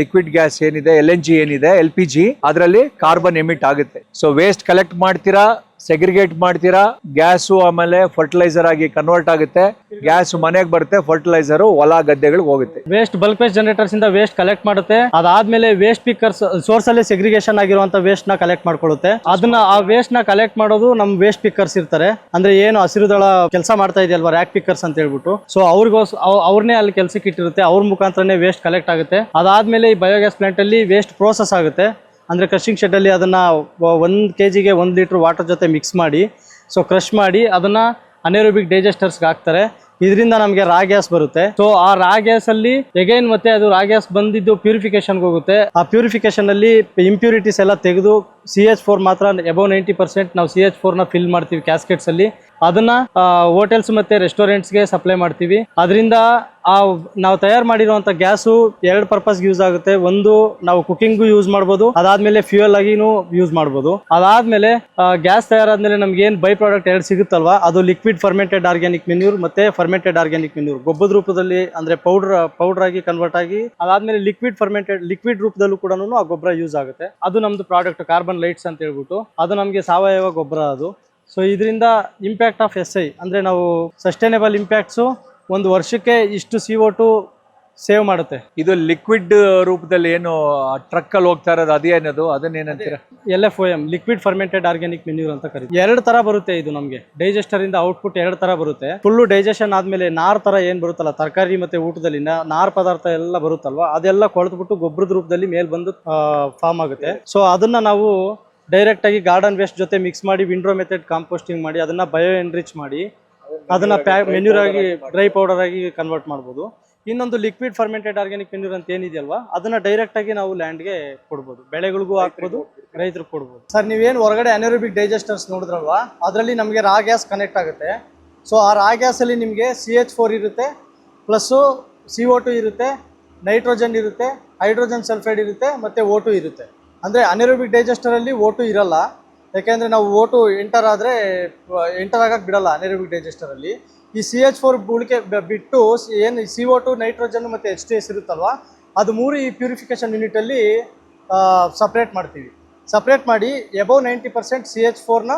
ಲಿಕ್ವಿಡ್ ಗ್ಯಾಸ್ ಏನಿದೆ, LNG ಏನಿದೆ, LPG, ಅದರಲ್ಲಿ ಕಾರ್ಬನ್ ಎಮಿಟ್ ಆಗುತ್ತೆ. ಸೊ ವೇಸ್ಟ್ ಕಲೆಕ್ಟ್ ಮಾಡ್ತೀರಾ, ಸೆಗ್ರಿಗೇಟ್ ಮಾಡ್ತೀರಾ, ಗ್ಯಾಸು ಆಮೇಲೆ ಫರ್ಟಿಲೈಸರ್ ಆಗಿ ಕನ್ವರ್ಟ್ ಆಗುತ್ತೆ, ಗ್ಯಾಸ್ ಮನೆಗೆ ಬರುತ್ತೆ, ಫರ್ಟಿಲೈಸರ್ ಹೊಲ ಗದ್ದೆಗಳಿಗೆ ಹೋಗುತ್ತೆ. ವೇಸ್ಟ್ ಬಲ್ಕ್ ವೇಸ್ಟ್ ಜನರೇಟರ್ಸ್ ಇಂದ ವೇಸ್ಟ್ ಕಲೆಕ್ಟ್ ಮಾಡುತ್ತೆ. ಅದಾದ್ಮೇಲೆ ವೇಸ್ಟ್ ಪಿಕ್ಕರ್ಸ್ ಸೋರ್ಸ್ ಅಲ್ಲಿ ಸೆಗ್ರಿಗೇಷನ್ ಆಗಿರುವಂತ ವೇಸ್ಟ್ ನ ಕಲೆಕ್ಟ್ ಮಾಡ್ಕೊಳ್ಳುತ್ತೆ. ಅದನ್ನ ಆ ವೇಸ್ಟ್ ನ ಕಲೆಕ್ಟ್ ಮಾಡೋದು ನಮ್ ವೇಸ್ಟ್ ಪಿಕ್ಕರ್ಸ್ ಇರ್ತಾರೆ. ಅಂದ್ರೆ ಏನು ಹಸಿರು ದಳ ಕೆಲಸ ಮಾಡ್ತಾ ಇದೆಯಲ್ವಾ, ರ್ಯಾಕ್ ಪಿಕ್ಕರ್ಸ್ ಅಂತ ಹೇಳ್ಬಿಟ್ಟು, ಸೊ ಅವ್ರನ್ನೇ ಅಲ್ಲಿ ಕೆಲಸಕ್ಕೆ ಇಟ್ಟಿರುತ್ತೆ, ಅವ್ರ ಮುಖಾಂತರನೇ ವೇಸ್ಟ್ ಕಲೆಕ್ಟ್ ಆಗುತ್ತೆ. ಅದಾದ್ಮೇಲೆ ಈ ಬಯೋಗ್ಯಾಸ್ ಪ್ಲಾಂಟ್ ಅಲ್ಲಿ ವೇಸ್ಟ್ ಪ್ರೋಸೆಸ್ ಆಗುತ್ತೆ. ಅಂದರೆ ಕ್ರಷಿಂಗ್ ಶೆಡ್ಡಲ್ಲಿ ಅದನ್ನು 1 kg 1 ಲೀಟ್ರ್ ವಾಟರ್ ಜೊತೆ ಮಿಕ್ಸ್ ಮಾಡಿ, ಸೊ ಕ್ರಷ್ ಮಾಡಿ ಅದನ್ನು ಅನೆರೋಬಿಕ್ ಡೈಜೆಸ್ಟರ್ಸ್ಗೆ ಹಾಕ್ತಾರೆ. ಇದರಿಂದ ನಮಗೆ ರಾ ಗ್ಯಾಸ್ ಬರುತ್ತೆ. ಸೊ ಆ ರಾ ಗ್ಯಾಸ್ ಅಲ್ಲಿ ಎಗೈನ್ ಮತ್ತೆ ಅದು ರಾ ಗ್ಯಾಸ್ ಬಂದಿದ್ದು ಪ್ಯೂರಿಫಿಕೇಶನ್ಗೆ ಹೋಗುತ್ತೆ. ಆ ಪ್ಯೂರಿಫಿಕೇಶನ್ ಅಲ್ಲಿ ಇಂಪ್ಯೂರಿಟೀಸ್ ಎಲ್ಲ ತೆಗೆದು CH4 ಮಾತ್ರ ಅಬೌವ್ 90% ನಾವು CH4 ನ ಫಿಲ್ ಮಾಡ್ತೀವಿ ಕ್ಯಾಸ್ಕೆಟ್ಸ್ ಅಲ್ಲಿ. ಅದನ್ನ ಹೋಟೆಲ್ಸ್ ಮತ್ತೆ ರೆಸ್ಟೋರೆಂಟ್ಸ್ಗೆ ಸಪ್ಲೈ ಮಾಡ್ತೀವಿ. ಅದರಿಂದ ನಾವು ತಯಾರು ಮಾಡಿರುವಂತ ಗ್ಯಾಸು 2 ಪರ್ಪಸ್ ಯೂಸ್ ಆಗುತ್ತೆ. ಒಂದು, ನಾವು ಕುಕಿಂಗು ಯೂಸ್ ಮಾಡ್ಬೋದು, ಅದಾದ್ಮೇಲೆ ಫ್ಯೂಯಲ್ ಆಗಿನೂ ಯೂಸ್ ಮಾಡ್ಬೋದು. ಅದಾದ್ಮೇಲೆ ಗ್ಯಾಸ್ ತಯಾರಾದ್ಮೇಲೆ ನಮ್ಗೆ ಏನ್ ಬೈ ಪ್ರಾಡಕ್ಟ್ 2 ಸಿಗುತ್ತಲ್ವಾ, ಅದು ಲಿಕ್ವಿಡ್ ಫರ್ಮೆಂಟೆಡ್ ಆರ್ಗ್ಯಾನಿಕ್ ಮೆನ್ಯೂರ್ ಮತ್ತೆ ಫರ್ಮೆಂಟೆಡ್ ಆರ್ಗ್ಯಾನಿಕ್ ಮೆನ್ಯೂರ್ ಗೊಬ್ಬದ ರೂಪದಲ್ಲಿ, ಅಂದ್ರೆ ಪೌಡರ್ ಆಗಿ ಕನ್ವರ್ಟ್ ಆಗಿ, ಅದಾದ್ಮೇಲೆ ಲಿಕ್ವಿಡ್ ರೂಪದಲ್ಲೂ ಕೂಡ ಆ ಗೊಬ್ಬರ ಯೂಸ್ ಆಗುತ್ತೆ. ಅದು ನಮ್ದು ಪ್ರಾಡಕ್ಟ್ ಕಾರ್ಬನ್ ಲೈಟ್ಸ್ ಅಂತ ಹೇಳ್ಬಿಟ್ಟು, ಅದು ನಮಗೆ ಸಾವಯವ ಗೊಬ್ಬರ ಅದು. ಸೊ ಇದರಿಂದ ಇಂಪ್ಯಾಕ್ಟ್ ಆಫ್ SI ಅಂದರೆ ನಾವು ಸಸ್ಟೈನೇಬಲ್ ಇಂಪ್ಯಾಕ್ಟ್ಸು ಒಂದು ವರ್ಷಕ್ಕೆ ಇಷ್ಟು CO2 ಸೇವ್ ಮಾಡುತ್ತೆ. ಇದು ಲಿಕ್ವಿಡ್ ರೂಪದಲ್ಲಿ ಏನು ಟ್ರಕ್ ಅಲ್ಲಿ ಹೋಗ್ತಾ ಇರೋದು ಅದೇನದು, ಅದನ್ನೇನಂತೀರಾ? LFOM, liquid fermented organic manure ಅಂತ ಕರೀತೀವಿ. 2 ತರ ಬರುತ್ತೆ ಇದು ನಮಗೆ. ಡೈಜೆಸ್ಟರ್ ಇಂದ ಔಟ್ಪುಟ್ 2 ತರ ಬರುತ್ತೆ. ಫುಲ್ಲು ಡೈಜೆಷನ್ ಆದ್ಮೇಲೆ ನಾರ್ ತರ ಏನ್ ಬರುತ್ತಲ್ಲ, ತರಕಾರಿ ಮತ್ತೆ ಊಟದಲ್ಲಿ ನಾರ್ ಪದಾರ್ಥ ಎಲ್ಲ ಬರುತ್ತಲ್ವಾ, ಅದೆಲ್ಲ ಕೊಳೆದ್ಬಿಟ್ಟು ಗೊಬ್ಬರದ ರೂಪದಲ್ಲಿ ಮೇಲ್ ಬಂದು ಫಾರ್ಮ್ ಆಗುತ್ತೆ. ಸೊ ಅದನ್ನ ನಾವು ಡೈರೆಕ್ಟ್ ಆಗಿ ಗಾರ್ಡನ್ ವೇಸ್ಟ್ ಜೊತೆ ಮಿಕ್ಸ್ ಮಾಡಿ ವಿಂಡ್ರೋ ಮೆಥಡ್ ಕಾಂಪೋಸ್ಟಿಂಗ್ ಮಾಡಿ ಅದನ್ನ ಬಯೋ ಎನ್ರಿಚ್ ಮಾಡಿ ಅದನ್ನ ಮೆನ್ಯೂರ್ ಆಗಿ ಡ್ರೈ ಪೌಡರ್ ಆಗಿ ಕನ್ವರ್ಟ್ ಮಾಡ್ಬೋದು. ಇನ್ನೊಂದು ಲಿಕ್ವಿಡ್ ಫರ್ಮೆಂಟೆಡ್ ಆರ್ಗ್ಯಾನಿಕ್ ಮೆನ್ಯೂರ್ ಅಂತ ಏನಿದೆಯಲ್ವಾ, ಅದನ್ನ ಡೈರೆಕ್ಟ್ ಆಗಿ ನಾವು ಲ್ಯಾಂಡ್ಗೆ ಕೊಡ್ಬೋದು, ಬೆಳೆಗಳಿಗೂ ಹಾಕ್ಬೋದು, ರೈತರಿಗೆ ಕೊಡ್ಬೋದು. ಸರ್ ನೀವೇನು ಹೊರಗಡೆ ಅನೆರೋಬಿಕ್ ಡೈಜೆಸ್ಟರ್ಸ್ ನೋಡಿದ್ರಲ್ವಾ, ಅದರಲ್ಲಿ ನಮಗೆ ರಾ ಗ್ಯಾಸ್ ಕನೆಕ್ಟ್ ಆಗುತ್ತೆ. ಸೊ ಆ ರಾ ಗ್ಯಾಸಲ್ಲಿ ನಿಮಗೆ CH4 ಇರುತ್ತೆ, ಪ್ಲಸ್ಸು CO2 ಇರುತ್ತೆ, ನೈಟ್ರೋಜನ್ ಇರುತ್ತೆ, ಹೈಡ್ರೋಜನ್ ಸಲ್ಫೈಡ್ ಇರುತ್ತೆ, ಮತ್ತು O2 ಇರುತ್ತೆ. ಅಂದರೆ ಅನೆರೋಬಿಕ್ ಡೈಜೆಸ್ಟರಲ್ಲಿ O2 ಇರಲ್ಲ, ಯಾಕೆಂದರೆ ನಾವು O2 ಎಂಟರ್ ಆಗಕ್ಕೆ ಬಿಡಲ್ಲ ಅನೆರೋಬಿಕ್ ಡೈಜೆಸ್ಟರಲ್ಲಿ. ಈ CH4 ಉಳಿಕೆ ಬಿಟ್ಟು ಏನು CO2 ನೈಟ್ರೋಜನ್ ಮತ್ತು H2S ಇರುತ್ತಲ್ವ, ಅದು 3 ಈ ಪ್ಯೂರಿಫಿಕೇಷನ್ ಯೂನಿಟಲ್ಲಿ ಸಪ್ರೇಟ್ ಮಾಡ್ತೀವಿ. ಸಪ್ರೇಟ್ ಮಾಡಿ ಅಬೌವ್ 90% CH4ನ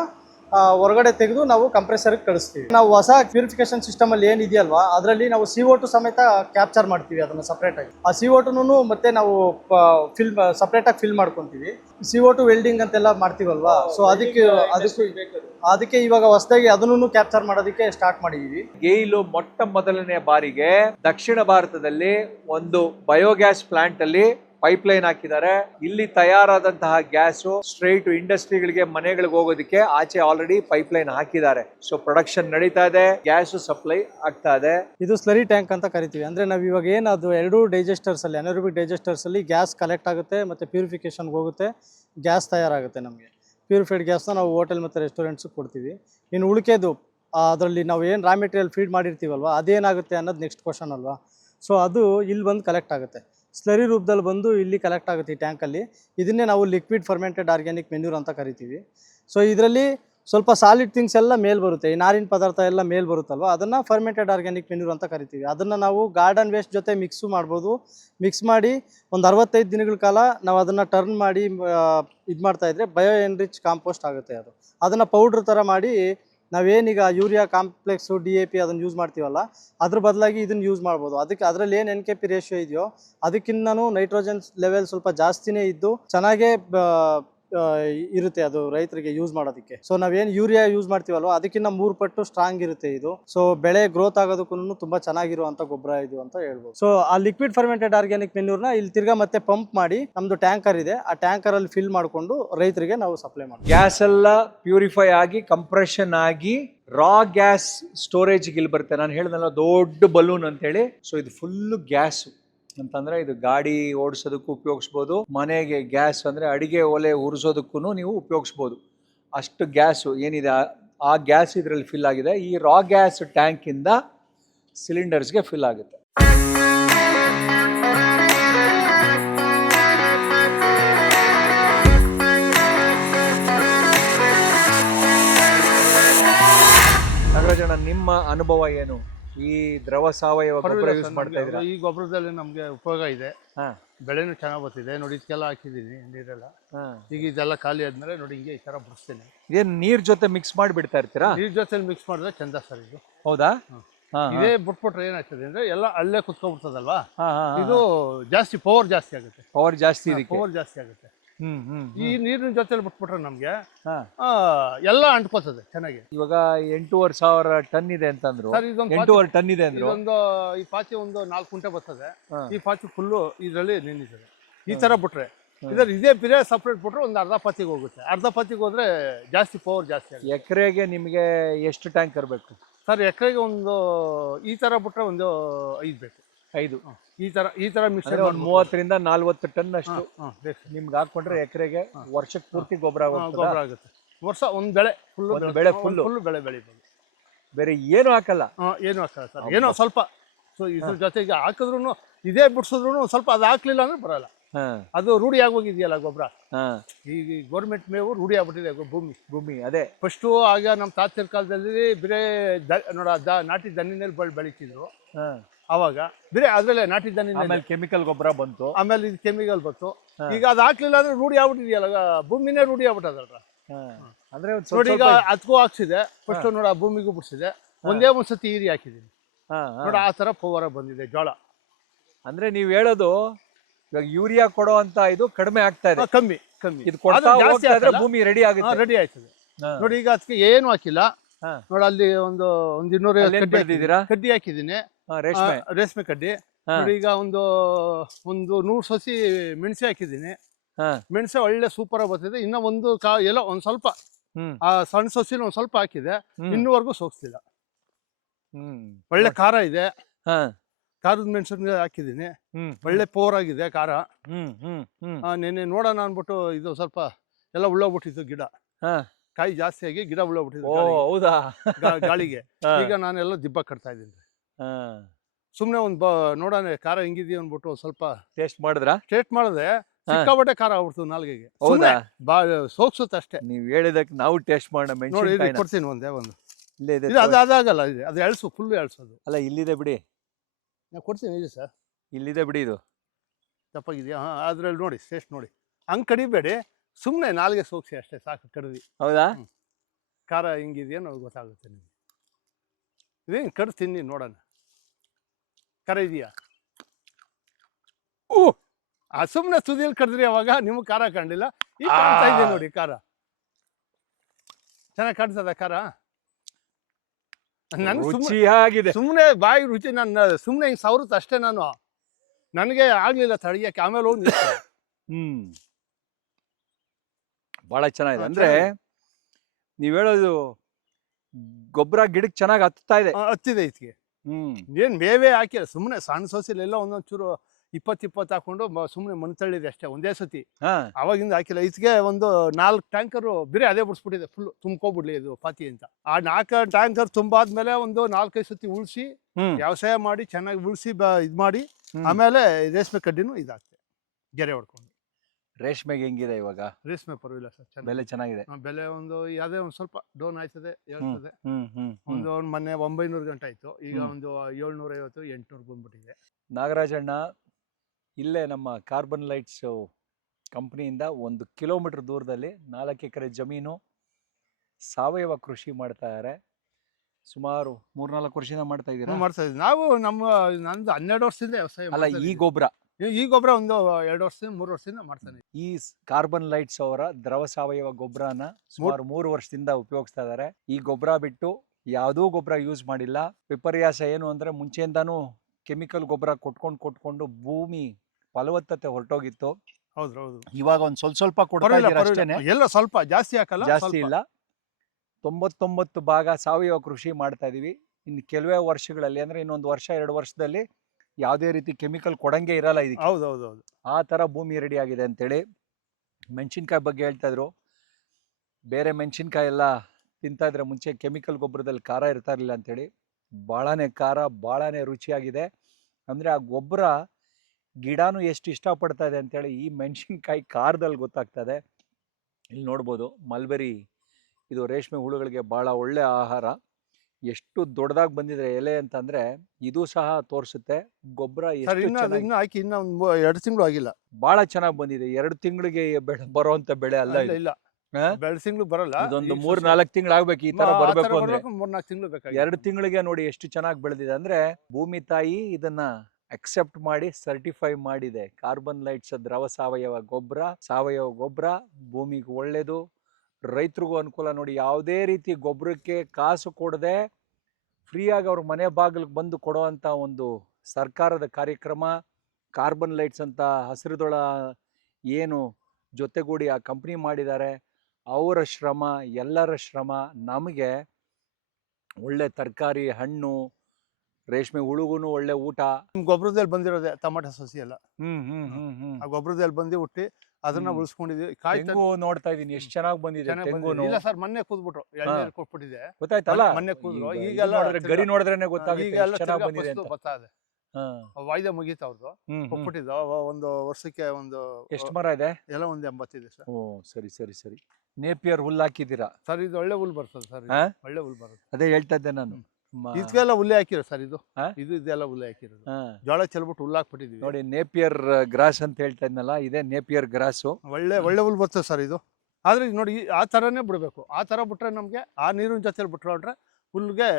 ಹೊರಗಡೆ ತೆಗೆದು ನಾವು ಕಂಪ್ರೆಸರ್ಗೆ ಕಳಿಸ್ತೀವಿ. ನಾವು ಹೊಸ ಪ್ಯೂರಿಫಿಕೇಶನ್ ಸಿಸ್ಟಮ್ ಅಲ್ಲಿ ಏನಿದೆಯಲ್ವಾ, ಅದರಲ್ಲಿ ನಾವು CO2 ಸಮೇತ ಕ್ಯಾಪ್ಚರ್ ಮಾಡ್ತೀವಿ ಅದನ್ನ ಸಪ್ರೇಟ್ ಆಗಿ. ಆ CO2 ಮತ್ತೆ ನಾವು ಸಪ್ರೇಟ್ ಆಗಿ ಫಿಲ್ ಮಾಡ್ಕೊಂತೀವಿ. CO2 ವೆಲ್ಡಿಂಗ್ ಅಂತೆಲ್ಲ ಮಾಡ್ತೀವಲ್ವಾ, ಸೊ ಅದಕ್ಕೆ ಇವಾಗ ಹೊಸದಾಗಿ ಅದನ್ನು ಕ್ಯಾಪ್ಚರ್ ಮಾಡೋದಕ್ಕೆ ಸ್ಟಾರ್ಟ್ ಮಾಡಿದೀವಿ. ಗೇಯ್ಲು ಮೊದಲನೇ ಬಾರಿಗೆ ದಕ್ಷಿಣ ಭಾರತದಲ್ಲಿ ಒಂದು ಬಯೋಗ್ಯಾಸ್ ಪ್ಲಾಂಟ್ ಅಲ್ಲಿ ಪೈಪ್ಲೈನ್ ಹಾಕಿದ್ದಾರೆ. ಇಲ್ಲಿ ತಯಾರಾದಂತಹ ಗ್ಯಾಸು ಸ್ಟ್ರೈಟ್ ಇಂಡಸ್ಟ್ರಿಗಳಿಗೆ, ಮನೆಗಳಿಗೆ ಹೋಗೋದಕ್ಕೆ ಆಚೆ ಆಲ್ರೆಡಿ ಪೈಪ್ಲೈನ್ ಹಾಕಿದ್ದಾರೆ. ಸೊ ಪ್ರೊಡಕ್ಷನ್ ನಡೀತಾ ಇದೆ, ಗ್ಯಾಸು ಸಪ್ಲೈ ಆಗ್ತಾ ಇದೆ. ಇದು ಸ್ಲರಿ ಟ್ಯಾಂಕ್ ಅಂತ ಕರಿತೀವಿ. ಅಂದ್ರೆ ನಾವು ಇವಾಗ ಏನದು 2 ಡೈಜೆಸ್ಟರ್ಸ್ ಅಲ್ಲಿ, ಅನೆರೋಬಿಕ್ ಡೈಜೆಸ್ಟರ್ಸ್ ಅಲ್ಲಿ ಗ್ಯಾಸ್ ಕಲೆಕ್ಟ್ ಆಗುತ್ತೆ ಮತ್ತೆ ಪ್ಯೂರಿಫಿಕೇಶನ್ಗೆ ಹೋಗುತ್ತೆ, ಗ್ಯಾಸ್ ತಯಾರಾಗುತ್ತೆ. ನಮಗೆ ಪ್ಯೂರಿಫೈಡ್ ಗ್ಯಾಸ್ನ ನಾವು ಹೋಟೆಲ್ ಮತ್ತು ರೆಸ್ಟೋರೆಂಟ್ಸ್ಗೆ ಕೊಡ್ತೀವಿ. ಇನ್ನು ಉಳಿಕೆದು ಅದರಲ್ಲಿ ನಾವು ಏನು ರಾ ಮೆಟೀರಿಯಲ್ ಫೀಡ್ ಮಾಡಿರ್ತೀವಲ್ವ, ಅದೇನಾಗುತ್ತೆ ಅನ್ನೋದು ನೆಕ್ಸ್ಟ್ ಕ್ವಶನ್ ಅಲ್ವಾ. ಸೊ ಅದು ಇಲ್ಲಿ ಬಂದು ಕಲೆಕ್ಟ್ ಆಗುತ್ತೆ, ಸ್ಲರಿ ರೂಪದಲ್ಲಿ ಬಂದು ಇಲ್ಲಿ ಕಲೆಕ್ಟ್ ಆಗುತ್ತೆ ಈ ಟ್ಯಾಂಕಲ್ಲಿ. ಇದನ್ನೇ ನಾವು ಲಿಕ್ವಿಡ್ ಫರ್ಮೆಂಟೆಡ್ ಆರ್ಗ್ಯಾನಿಕ್ ಮೆನ್ಯೂರ್ ಅಂತ ಕರಿತೀವಿ. ಸೊ ಇದರಲ್ಲಿ ಸ್ವಲ್ಪ ಸಾಲಿಡ್ ಥಿಂಗ್ಸ್ ಎಲ್ಲ ಮೇಲ್ ಬರುತ್ತೆ, ಈ ನಾರಿನ ಪದಾರ್ಥ ಎಲ್ಲ ಮೇಲ್ ಬರುತ್ತಲ್ವ, ಅದನ್ನು ಫರ್ಮೆಂಟೆಡ್ ಆರ್ಗ್ಯಾನಿಕ್ ಮೆನ್ಯೂರ್ ಅಂತ ಕರಿತೀವಿ. ಅದನ್ನು ನಾವು ಗಾರ್ಡನ್ ವೇಸ್ಟ್ ಜೊತೆ ಮಿಕ್ಸು ಮಾಡ್ಬೋದು. ಮಿಕ್ಸ್ ಮಾಡಿ ಒಂದು 65 ದಿನಗಳ ಕಾಲ ನಾವು ಅದನ್ನು ಟರ್ನ್ ಮಾಡಿ ಇದು ಮಾಡ್ತಾಯಿದ್ರೆ ಬಯೋ ಎನ್ರಿಚ್ ಕಾಂಪೋಸ್ಟ್ ಆಗುತ್ತೆ. ಅದನ್ನು ಪೌಡ್ರ್ ಥರ ಮಾಡಿ ನಾವೇನೀಗ ಯೂರಿಯಾ ಕಾಂಪ್ಲೆಕ್ಸು DAP ಅದನ್ನು ಯೂಸ್ ಮಾಡ್ತೀವಲ್ಲ, ಅದ್ರ ಬದಲಾಗಿ ಇದನ್ನು ಯೂಸ್ ಮಾಡ್ಬೋದು. ಅದರಲ್ಲಿ ಏನು NKP ರೇಷಿಯೋ ಇದೆಯೋ ಅದಕ್ಕಿಂತನೂ ನೈಟ್ರೋಜನ್ ಲೆವೆಲ್ ಸ್ವಲ್ಪ ಜಾಸ್ತಿನೇ ಇದ್ದು ಚೆನ್ನಾಗೇ ಇರುತ್ತೆ ಅದು ರೈತರಿಗೆ ಯೂಸ್ ಮಾಡೋದಕ್ಕೆ. ಸೊ ನಾವೇನು ಯೂರಿಯಾ ಯೂಸ್ ಮಾಡ್ತೀವಲ್ವ ಅದಕ್ಕಿಂತ 3 ಪಟ್ಟು ಸ್ಟ್ರಾಂಗ್ ಇರುತ್ತೆ ಇದು. ಸೊ ಬೆಳೆ ಗ್ರೋತ್ ಆಗೋದಕ್ಕೂ ತುಂಬಾ ಚೆನ್ನಾಗಿರುವಂತ ಗೊಬ್ಬರ ಇದು ಅಂತ ಹೇಳ್ಬೋದು. ಸೊ ಆ ಲಿಕ್ವಿಡ್ ಫರ್ಮೆಂಟೆಡ್ ಆರ್ಗ್ಯಾನಿಕ್ ಮೆನ್ಯೂರ್ನ ಇಲ್ಲಿ ತಿರ್ಗಾ ಮತ್ತೆ ಪಂಪ್ ಮಾಡಿ ನಮ್ದು ಟ್ಯಾಂಕರ್ ಇದೆ, ಆ ಟ್ಯಾಂಕರ್ ಅಲ್ಲಿ ಫಿಲ್ ಮಾಡಿಕೊಂಡು ರೈತರಿಗೆ ನಾವು ಸಪ್ಲೈ ಮಾಡ್ತೀವಿ. ಗ್ಯಾಸ್ ಎಲ್ಲ ಪ್ಯೂರಿಫೈ ಆಗಿ ಕಂಪ್ರೆಷನ್ ಆಗಿ ರಾ ಗ್ಯಾಸ್ ಸ್ಟೋರೇಜ್ ಇಲ್ಲಿ ಬರುತ್ತೆ. ನಾನು ಹೇಳಿದ್ನಲ್ಲ ದೊಡ್ಡ ಬಲೂನ್ ಅಂತ ಹೇಳಿ. ಸೊ ಇದು ಫುಲ್ ಗ್ಯಾಸ್ ಅಂತಂದ್ರೆ ಇದು ಗಾಡಿ ಓಡಿಸೋದಕ್ಕೂ ಉಪಯೋಗಿಸ್ಬೋದು, ಮನೆಗೆ ಗ್ಯಾಸ್ ಅಂದ್ರೆ ಅಡಿಗೆ ಒಲೆ ಉರಿಸೋದಕ್ಕೂ ನೀವು ಉಪಯೋಗಿಸ್ಬೋದು. ಅಷ್ಟು ಗ್ಯಾಸು ಏನಿದೆ ಆ ಗ್ಯಾಸ್ ಇದರಲ್ಲಿ ಫಿಲ್ ಆಗಿದೆ. ಈ ರಾ ಗ್ಯಾಸ್ ಟ್ಯಾಂಕ್ ಇಂದ ಸಿಲಿಂಡರ್ಸ್ಗೆ ಫಿಲ್ ಆಗುತ್ತೆ. ನಾಗರಾಜಣ್ಣ, ನಿಮ್ಮ ಅನುಭವ ಏನು ಈ ದ್ರವ ಸಾವಯವ ಗೊಬ್ಬರ ಯೂಸ್ ಮಾಡ್ತಾ ಇದ್ದೀರಾ? ಈ ಗೊಬ್ಬರದಲ್ಲಿ ನಮ್ಗೆ ಉಪಯೋಗ ಇದೆ. ಹಾ. ಬೆಳೆನೂ ಚೆನ್ನಾಗಿ ಬರ್ತಿದೆ ನೋಡಿ. ಇದಕ್ಕೆಲ್ಲ ಹಾಕಿದೀನಿ ನೀರೆಲ್ಲ. ಈಗ ಇದೆಲ್ಲ ಖಾಲಿ ಆದ್ಮೇಲೆ ನೋಡಿ ಹಿಂಗೆ ಈ ತರ ಬಿಡಿಸ್ತೇನೆ. ಇದೇನು ನೀರ್ ಜೊತೆ ಮಿಕ್ಸ್ ಮಾಡಿ ಬಿಡ್ತಾ ಇರ್ತೀರಾ? ನೀರ್ ಜೊತೆ ಮಿಕ್ಸ್ ಮಾಡಿದ್ರೆ ಚಂದ ಸರ್ ಇದು. ಹೌದಾ? ಇದೇ ಬಿಟ್ಬಿಟ್ರೆ ಏನಾಗ್ತದೆ ಅಂದ್ರೆ ಎಲ್ಲ ಅಲ್ಲೇ ಕುತ್ಕೊಂಡ್ಬಿಡ್ತದಲ್ವಾ, ಇದು ಜಾಸ್ತಿ ಪವರ್ ಜಾಸ್ತಿ ಆಗುತ್ತೆ. ಪವರ್ ಜಾಸ್ತಿ ಇದಕ್ಕೆ. ಪವರ್ ಜಾಸ್ತಿ ಆಗುತ್ತೆ. ಈ ನೀರಿನ ಜೊತೆಲಿ ಬಿಟ್ಬಿಟ್ರೆ ನಮ್ಗೆ ಎಲ್ಲ ಅಂಟ್ಕೋತದೆ ಚೆನ್ನಾಗಿ. ಇವಾಗ 8,500 ಟನ್ ಇದೆ ಅಂತಂದ್ರು. ಸರ್ ಇದೊಂದು 8,500 ಟನ್ ಇದೆ ಅಂದ್ರೆ ಇದೊಂದು ಈ ಪಾಚಿ ಒಂದು 4 ಕುಂಟೆ ಬರ್ತದೆ. ಈ ಪಾಚಿ ಫುಲ್ಲು ಇದರಲ್ಲಿ ನಿಂತಿದೆ. ಈ ತರ ಬಿಟ್ರೆ ಇದೇ ಬಿರೆ ಸಪ್ರೇಟ್ ಬಿಟ್ರೆ ಒಂದು ಅರ್ಧ ಪಾತಿಗೆ ಹೋಗುತ್ತೆ. ಅರ್ಧ ಪಾತಿಗೆ ಹೋದ್ರೆ ಜಾಸ್ತಿ ಪವರ್ ಜಾಸ್ತಿ ಆಗುತ್ತೆ. ಎಕರೆಗೆ ನಿಮಗೆ ಎಷ್ಟು ಟ್ಯಾಂಕರ್ ಬೇಕು ಸರ್? ಎಕರೆಗೆ ಒಂದು ಈ ತರ ಬಿಟ್ರೆ ಒಂದು 5 ಬೇಕು. 5 ಈ ತರ ಮಿಕ್ಸರ್ ಒಂದು 30 ರಿಂದ 40 ಟನ್ ಅಷ್ಟು ನಿಮ್ಗೆ ಹಾಕೊಂಡ್ರೆ ಎಕರೆಗೆ ವರ್ಷಕ್ಕೆ ಪೂರ್ತಿ ಗೊಬ್ಬರ ಆಗುತ್ತೆ. ವರ್ಷ ಒಂದು ಬೆಳೆ ಫುಲ್ ಬೆಳೆ ಬೆಳಿಬೋದು. ಬೇರೆ ಏನು ಹಾಕಲ್ಲ? ಏನು ಹಾಕಲ್ಲ ಸರ್, ಏನೋ ಸ್ವಲ್ಪ. ಸೊ ಇದ್ರ ಜೊತೆಗೆ ಹಾಕಿದ್ರು ಇದೇ ಬಿಡ್ಸಿದ್ರು ಸ್ವಲ್ಪ ಅದು ಹಾಕ್ಲಿಲ್ಲ ಅಂದ್ರೆ ಬರಲ್ಲ. ಅದು ರೂಢಿ ಆಗೋಗಿದೆಯಲ್ಲ ಗೊಬ್ಬರ. ಈಗ ಗೌರ್ಮೆಂಟ್ ಮೇವು ರೂಢಿ ಆಗ್ಬಿಟ್ಟಿದೆ ಭೂಮಿ. ಅದೇ ಫಸ್ಟ್ ಆಗ ನಮ್ಮ ತಾತರ ಕಾಲದಲ್ಲಿ ಬೇರೆ ನೋಡ ನಾಟಿ ದನಿನಲ್ಲಿ ಬೆಳಿತಿದ್ರು. ಅವಾಗ ಬೇರೆ ಅದ್ರಲ್ಲೇ ನಾಟಿ ದನಿ ಕೆಮಿಕಲ್ ಗೊಬ್ಬರ ಬಂತು, ಆಮೇಲೆ ಇದು ಕೆಮಿಕಲ್ ಬಂತು. ಈಗ ಅದು ಹಾಕ್ಲಿಲ್ಲ ಅಂದ್ರೆ ರೂಢಿ ಆಗ್ಬಿಟ್ಟಿದೆಯಲ್ಲ, ಭೂಮಿನೇ ರೂಢಿ ಆಗ್ಬಿಟ್ಟದಲ್ರ. ಅಂದ್ರೆ ನೋಡಿ ಈಗ ಅದಕ್ಕೂ ಹಾಕ್ಸಿದೆ, ಫಸ್ಟ್ ನೋಡ ಭೂಮಿಗೂ ಬಿಡಿಸಿದೆ. ಒಂದ್ ಸತಿ ಈರಿ ಹಾಕಿದೀನಿ ನೋಡ, ಆ ತರ ಪವರ್ ಬಂದಿದೆ ಜೋಳ. ಅಂದ್ರೆ ನೀವ್ ಹೇಳೋದು ಇವಾಗ ಯೂರಿಯಾ ಕೊಡೋ ಅಂತ ಇದು ಕಡಿಮೆ ಆಗ್ತಾ ಇದೆ. ಕಮ್ಮಿ ಇದು ಕೊಡ್ತಾ ಹೋಗ್ತಾ ಇದ್ರೆ ಭೂಮಿ ರೆಡಿ ಆಗುತ್ತೆ. ರೆಡಿ ಆಯ್ತದೆ ನೋಡಿ. ಈಗ ಅದಕ್ಕೆ ಏನು ಹಾಕಿಲ್ಲ ನೋಡ, ಅಲ್ಲಿ ಒಂದು 200 ಕಡ್ಡಿ ಹಾಕಿದೀನಿ, ರೇಷ್ಮೆ ಕಡ್ಡಿ. ನೋಡಿ ಈಗ ಒಂದು 100 ಸಸಿ ಮೆಣಸೆ ಹಾಕಿದೀನಿ. ಮೆಣಸೆ ಒಳ್ಳೆ ಸೂಪರ್ ಆಗಿ ಬರ್ತಿದೆ. ಇನ್ನ ಒಂದು ಎಲ್ಲ ಒಂದ್ ಸ್ವಲ್ಪ ಆ ಸಣ್ಣ ಸಸಿನ ಒಂದ್ ಸ್ವಲ್ಪ ಹಾಕಿದೆ, ಇನ್ನೂವರೆಗೂ ಸೋಗಿಸ್ತಿಲ್ಲ. ಒಳ್ಳೆ ಖಾರ ಇದೆ. ಖಾರದ ಮೆಣಸಿನ ಹಾಕಿದೀನಿ, ಒಳ್ಳೆ ಪವರ್ ಆಗಿದೆ ಖಾರ. ನೆನ್ನೆ ನೋಡೋಣ ಅನ್ಬಿಟ್ಟು ಇದು ಸ್ವಲ್ಪ ಎಲ್ಲ ಉಳ್ಳೋಗ್ಬಿಟ್ಟಿತ್ತು ಗಿಡ, ಕಾಯಿ ಜಾಸ್ತಿ ಆಗಿ ಗಿಡ ಉಳ್ಳೋಗ್ಬಿಟ್ಟಿತ್ತು. ಹೌದಾ? ಗಾಳಿಗೆ ಈಗ ನಾನೆಲ್ಲ ದಿಬ್ಬ ಕಟ್ತಾ ಇದ್ದೀನಿ. ಸುಮ್ನೆ ಒಂದ್ ನೋಡೋಣ ಖಾರ ಹೆಂಗಿದೆಯಾ ಅನ್ಬಿಟ್ಟು ಸ್ವಲ್ಪ ಟೇಸ್ಟ್ ಮಾಡಿದ್ರೆ ಸಿಕ್ಕಾಬಟ್ಟೆ ಖಾರ ಆಗ್ಬಿಡ್ತು ನಾಲ್ಗೆಗೆ. ಸೋಗ್ಸುತ್ತೆ ಅಷ್ಟೇ. ನೀವ್ ಹೇಳಿದಕ್ಕೆ ನಾವು ಟೇಸ್ಟ್ ಮಾಡೋಣ. ನೋಡಿ ಕೊಡ್ತೀನಿ ಒಂದೇ ಒಂದು. ಅದಾಗಲ್ಲ, ಅದು ಎಳ್ಸು, ಫುಲ್ ಎಳ್ಸೋದು ಅಲ್ಲ. ಇಲ್ಲಿದೆ ಬಿಡಿ, ನಾ ಕೊಡ್ತೀನಿ. ಇದೆ ಸರ್, ಇಲ್ಲಿದೆ ಬಿಡಿ. ಇದು ತಪ್ಪಾಗಿದೆಯಾ? ಅದ್ರಲ್ಲಿ ನೋಡಿ ಟೇಸ್ಟ್ ನೋಡಿ. ಹಂಗ್ ಕಡಿಬೇಡಿ, ಸುಮ್ನೆ ನಾಲ್ಗೆ ಸೋಗ್ಸಿ ಅಷ್ಟೇ ಸಾಕು. ಕಡಿದಿ ಹೌದಾ? ಖಾರ ಹೆಂಗಿದೆಯೋ ನೋಡಿ ಗೊತ್ತಾಗುತ್ತೆ ನಿಮ್ಗೆ. ಇದೇನು ಕಡ್ದು ತಿನ್ನಿ ನೋಡೋಣ, ಖಾರ ಇದೆಯಾ. ಸುಮ್ನೆ ತುದಿಯಲ್ಲಿ ಕಡಿದ್ರಿ ಅವಾಗ ನಿಮ್ಗೆ ಖಾರ ಕಂಡಿಲ್ಲ. ಈಗ ಕಾಣ್ತಾ ಇದೆ ನೋಡಿ ಖಾರ. ಚೆನ್ನಾಗಿ ಕಾಣಿಸ್ತದ ಖಾರ? ರುಚಿಯಾಗಿದೆ. ಸುಮ್ನೆ ಬಾಯಿ ರುಚಿ. ನನ್ನ ಸುಮ್ನೆ ಹಿಂಗ್ ಸವರುತ್ತ ಅಷ್ಟೇ. ನನಗೆ ಆಗ್ಲಿಲ್ಲ ತಡಿಯಕ್ಕೆ, ಆಮೇಲೆ ಹೋಗಿ ಬಹಳ ಚೆನ್ನಾಗಿದೆ. ಅಂದ್ರೆ ನೀವ್ ಹೇಳೋದು ಗೊಬ್ಬರ ಗಿಡಕ್ಕೆ ಚೆನ್ನಾಗಿ ಹತ್ತಿದೆ ಇದಕ್ಕೆ. ಏನ್ ಮೇವೇ ಹಾಕಿಲ್ಲ, ಸುಮ್ನೆ ಸಣ್ಣ ಸೊಸಿಲೆಲ್ಲ ಒಂದೊಂಚೂರು 20 ಹಾಕೊಂಡು ಸುಮ್ನೆ ಮಣ್ಣು ತಳ್ಳಿದೆ ಅಷ್ಟೇ ಒಂದೇ ಸತಿ. ಅವಾಗಿಂದ ಹಾಕಿಲ್ಲ. ಇದಕ್ಕೆ ಒಂದು 4 ಟ್ಯಾಂಕರು ಬೇರೆ ಅದೇ ಬಿಡಿಸ್ಬಿಟ್ಟಿದೆ, ಫುಲ್ ತುಂಬ್ಕೊಬಿಡ್ಲಿ ಇದು ಪಾತಿ ಅಂತ. ಆ 4 ಟ್ಯಾಂಕರ್ ತುಂಬಾದ್ಮೇಲೆ ಒಂದು 4-5 ಸತಿ ಉಳ್ಸಿ ವ್ಯವಸಾಯ ಮಾಡಿ ಚೆನ್ನಾಗಿ ಉಳ್ಸಿ ಇದ್ ಮಾಡಿ ಆಮೇಲೆ ರೇಷ್ಮೆ ಕಡ್ಡಿನೂ ಇದಾಗ್ತದೆ ಗೆರೆ ಹೊಡ್ಕೊಂಡು. ರೇಷ್ಮೆಗೆ ಹೆಂಗಿದೆ ಇವಾಗ? ರೇಷ್ಮೆ ಪರವಾಗಿಲ್ಲ ಸರ್, ಬೆಲೆ ಚೆನ್ನಾಗಿದೆ. ಬೆಲೆ ಒಂದು ಯಾವ್ದೇ ಒಂದ್ ಸ್ವಲ್ಪ ಡೌನ್ ಆಯ್ತದೆ, ಹೇಳ್ತದೆ. ಒಂದು ಮೊನ್ನೆ 900 ಗಂಟೆ ಆಯ್ತು, ಈಗ ಒಂದು 750-800 ಬಂದ್ಬಿಟ್ಟಿದೆ. ನಾಗರಾಜಣ್ಣ ಇಲ್ಲೇ ನಮ್ಮ ಕಾರ್ಬನ್ ಲೈಟ್ಸ್ ಕಂಪ್ನಿಯಿಂದ 1 ಕಿಲೋಮೀಟರ್ ದೂರದಲ್ಲಿ 4 ಎಕರೆ ಜಮೀನು ಸಾವಯವ ಕೃಷಿ ಮಾಡ್ತಾ ಇದ್ದಾರೆ. ಸುಮಾರು 3-4 ವರ್ಷದಿಂದ ಮಾಡ್ತಾ ಇದ್ದೀರಾ? ಮಾಡ್ತಾ ಇದ್ದೀವಿ ನಾವು. ನಂದು 12 ವರ್ಷದಿಂದ ವ್ಯವಸಾಯ. ಅಲ್ಲ, ಈ ಗೊಬ್ಬರ ಈ ಗೊಬ್ಬರ ಒಂದು 2 ವರ್ಷದಿಂದ 3 ವರ್ಷದಿಂದ ಮಾಡ್ತಾನೆ. ಈ ಕಾರ್ಬನ್ ಲೈಟ್ಸ್ ಅವರ ದ್ರವ ಸಾವಯವ ಗೊಬ್ಬರನ ಸುಮಾರು 3 ವರ್ಷದಿಂದ ಉಪಯೋಗಿಸ್ತಾ ಇದ್ದಾರೆ. ಈ ಗೊಬ್ಬರ ಬಿಟ್ಟು ಯಾವುದೂ ಗೊಬ್ಬರ ಯೂಸ್ ಮಾಡಿಲ್ಲ. ವಿಪರ್ಯಾಸ ಏನು ಅಂದ್ರೆ ಮುಂಚೆಯಿಂದಾನು ಕೆಮಿಕಲ್ ಗೊಬ್ಬರ ಕೊಟ್ಕೊಂಡು ಭೂಮಿ ಫಲವತ್ತತೆ ಹೊರಟೋಗಿತ್ತು. ಹೌದು. ಇವಾಗ ಒಂದ್ ಸ್ವಲ್ಪ ಕೊಡ್ತಾ ಇದ್ದೀರಾ ಅಷ್ಟೇನೆ, ಎಲ್ಲ ಸ್ವಲ್ಪ ಜಾಸ್ತಿ ಹಾಕಲ್ಲ, ಜಾಸ್ತಿ ಇಲ್ಲ. 99 ಭಾಗ ಸಾವಯವ ಕೃಷಿ ಮಾಡ್ತಾ ಇದೀವಿ. ಇನ್ನು ಕೆಲವೇ ವರ್ಷಗಳಲ್ಲಿ ಅಂದ್ರೆ ಇನ್ನೊಂದು ವರ್ಷ 2 ವರ್ಷದಲ್ಲಿ ಯಾವುದೇ ರೀತಿ ಕೆಮಿಕಲ್ ಕೊಡಂಗೆ ಇರಲ್ಲ ಇದಕ್ಕೆ. ಹೌದು. ಆ ತರ ಭೂಮಿ ರೆಡಿ ಆಗಿದೆ ಅಂತೇಳಿ. ಮೆಣಸಿನ್ಕಾಯಿ ಬಗ್ಗೆ ಹೇಳ್ತಾ ಇದ್ರು. ಬೇರೆ ಮೆಣಸಿನ್ಕಾಯಿ ಎಲ್ಲ ತಿಂತಾ ಇದ್ರೆ ಮುಂಚೆ ಕೆಮಿಕಲ್ ಗೊಬ್ಬರದಲ್ಲಿ ಖಾರ ಇರ್ತಾ ಇರಲಿಲ್ಲ ಅಂತೇಳಿ. ಭಾಳನೇ ಖಾರ, ಭಾಳನೇ ರುಚಿಯಾಗಿದೆ. ಅಂದ್ರೆ ಆ ಗೊಬ್ಬರ ಗಿಡನೂ ಎಷ್ಟು ಇಷ್ಟಪಡ್ತಾ ಇದೆ ಅಂತೇಳಿ ಈ ಮೆಣಸಿನ್ಕಾಯಿ ಖಾರದಲ್ಲಿ ಗೊತ್ತಾಗ್ತದೆ. ಇಲ್ಲಿ ನೋಡ್ಬೋದು ಮಲ್ಬೆರಿ, ಇದು ರೇಷ್ಮೆ ಹುಳುಗಳಿಗೆ ಭಾಳ ಒಳ್ಳೆ ಆಹಾರ. ಎಷ್ಟು ದೊಡ್ಡದಾಗಿ ಬಂದಿದೆ ಎಲೆ ಅಂತಂದ್ರೆ ಇದು ಸಹ ತೋರಿಸುತ್ತೆ ಗೊಬ್ಬರ ಇನ್ನು ಹಾಕಿ ಇನ್ನ 2 ತಿಂಗಳು ಆಗಿಲ್ಲ. ಬಹಳ ಚೆನ್ನಾಗಿ ಬಂದಿದೆ. 2 ತಿಂಗಳಿಗೆ ಬರುವಂತ ಬೆಳೆ ಅಲ್ಲ ಇದು. ಇಲ್ಲ 2 ತಿಂಗಳು ಬರಲ್ಲ, ಇದೊಂದು 3-4 ತಿಂಗಳು ಆಗ್ಬೇಕು ಈ ತರ ಬರ್ಬೇಕು ಅಂದ್ರೆ. 3-4 ತಿಂಗಳು ಬೇಕಾಗಿ 2 ತಿಂಗಳಿಗೆ ನೋಡಿ ಎಷ್ಟು ಚೆನ್ನಾಗಿ ಬೆಳೆದಿದೆ ಅಂದ್ರೆ. ಭೂಮಿ ತಾಯಿ ಇದನ್ನ ಅಕ್ಸೆಪ್ಟ್ ಮಾಡಿ ಸರ್ಟಿಫೈ ಮಾಡಿದೆ. ಕಾರ್ಬನ್ ಲೈಟ್ಸ್ ದ್ರವ ಸಾವಯವ ಗೊಬ್ಬರ ಭೂಮಿಗೆ ಒಳ್ಳೇದು, ರೈತರಿಗೂ ಅನುಕೂಲ. ನೋಡಿ ಯಾವುದೇ ರೀತಿ ಗೊಬ್ಬರಕ್ಕೆ ಕಾಸು ಕೊಡದೆ ಫ್ರೀಯಾಗಿ ಅವ್ರ ಮನೆ ಬಾಗಿಲಿಗೆ ಬಂದು ಕೊಡುವಂಥ ಒಂದು ಸರ್ಕಾರದ ಕಾರ್ಯಕ್ರಮ. ಕಾರ್ಬನ್ ಲೈಟ್ಸ್ ಅಂತ ಹಸಿರುದೊಳ ಏನು ಜೊತೆಗೂಡಿ ಆ ಕಂಪ್ನಿ ಮಾಡಿದ್ದಾರೆ, ಅವರ ಶ್ರಮ, ಎಲ್ಲರ ಶ್ರಮ. ನಮಗೆ ಒಳ್ಳೆ ತರಕಾರಿ, ಹಣ್ಣು, ರೇಷ್ಮೆ ಹುಳುಗುನು ಒಳ್ಳೆ ಊಟ. ಗೊಬ್ಬರದಲ್ಲಿ ಬಂದಿರೋದೆ ಟೊಮಾಟೊ ಸಸಿ ಎಲ್ಲ. ಆ ಗೊಬ್ಬರದಲ್ಲಿ ಬಂದು ಹುಟ್ಟಿ ಅದನ್ನ ಉಳಿಸ್ಕೊಂಡಿದ್ವಿ. ತೆಂಗು ನೋಡ್ತಾ ಇದೀನಿ ಎಷ್ಟು ಚೆನ್ನಾಗಿ ಬಂದಿದೆ. ತೆಂಗುನು ಇಲ್ಲ ಸರ್, ಮೊನ್ನೆ ಕೂದ್ಬಿಟ್ರು, ಎಳ್ನೀರು ಕೊಟ್ಬಿಟ್ಟಿದೆ. ಗೊತ್ತಾಯ್ತಲ್ಲ, ಮೊನ್ನೆ ಕೂದ್ರು. ಈಗೆಲ್ಲ ಗರಿ ನೋಡಿದ್ರೇನೆ ಗೊತ್ತಾಗುತ್ತೆ ಚೆನ್ನಾಗಿ ಬಂದಿದೆ ಅಂತ. ಗೊತ್ತಾದೆ. ವಾಯ್ದೆ ಮುಗೀತು ಅವ್ರದ್ದು, ಕೊಟ್ಬಿಟ್ಟಿದ್ದು. ಒಂದು ವರ್ಷಕ್ಕೆ ಒಂದು ಎಷ್ಟು ಮರ ಇದೆ? ಎಲ್ಲ ಒಂದು 80 ಇದೆ ಸರ್. ಓ ಸರಿ. ನೇಪಿಯರ್ ಹುಲ್ಲು ಹಾಕಿದ್ದೀರಾ ಸರ್? ಇದು ಒಳ್ಳೆ ಹುಲ್ ಬರ್ತದೆ ಸರ್, ಒಳ್ಳೆ ಹುಲ್ ಬರುತ್ತೆ. ಅದೇ ಹೇಳ್ತಾ ಇದ್ದೆ ನಾನು. ಇದಕ್ಕೆಲ್ಲ ಹುಲ್ಲೆ ಹಾಕಿರೋ ಸರ್. ಇದೆಲ್ಲ ಹುಲ್ಲೆ ಹಾಕಿರೋದು. ಜೋಳ ಚೆಲ್ಬಿಟ್ಟು ಹುಲ್ಲು ಹಾಕ್ಬಿಟ್ಟಿದ್ವಿ. ನೋಡಿ ನೇಪಿಯರ್ ಗ್ರಾಸ್ ಅಂತ ಹೇಳ್ತಾ ಇದ್ನಲ್ಲ, ಇದೇ ನೇಪಿಯರ್ ಗ್ರಾಸು. ಒಳ್ಳೆ ಹುಲ್ ಬರ್ತದೆ ಸರ್ ಇದು. ಆದ್ರೆ ನೋಡಿ ಆ ತರನೇ ಬಿಡ್ಬೇಕು. ಆ ತರ ಬಿಟ್ರೆ ನಮ್ಗೆ ಆ ನೀರಿನ ಜೊತೆ ಬಿಟ್ರೆ ಹುಲ್ಗೆ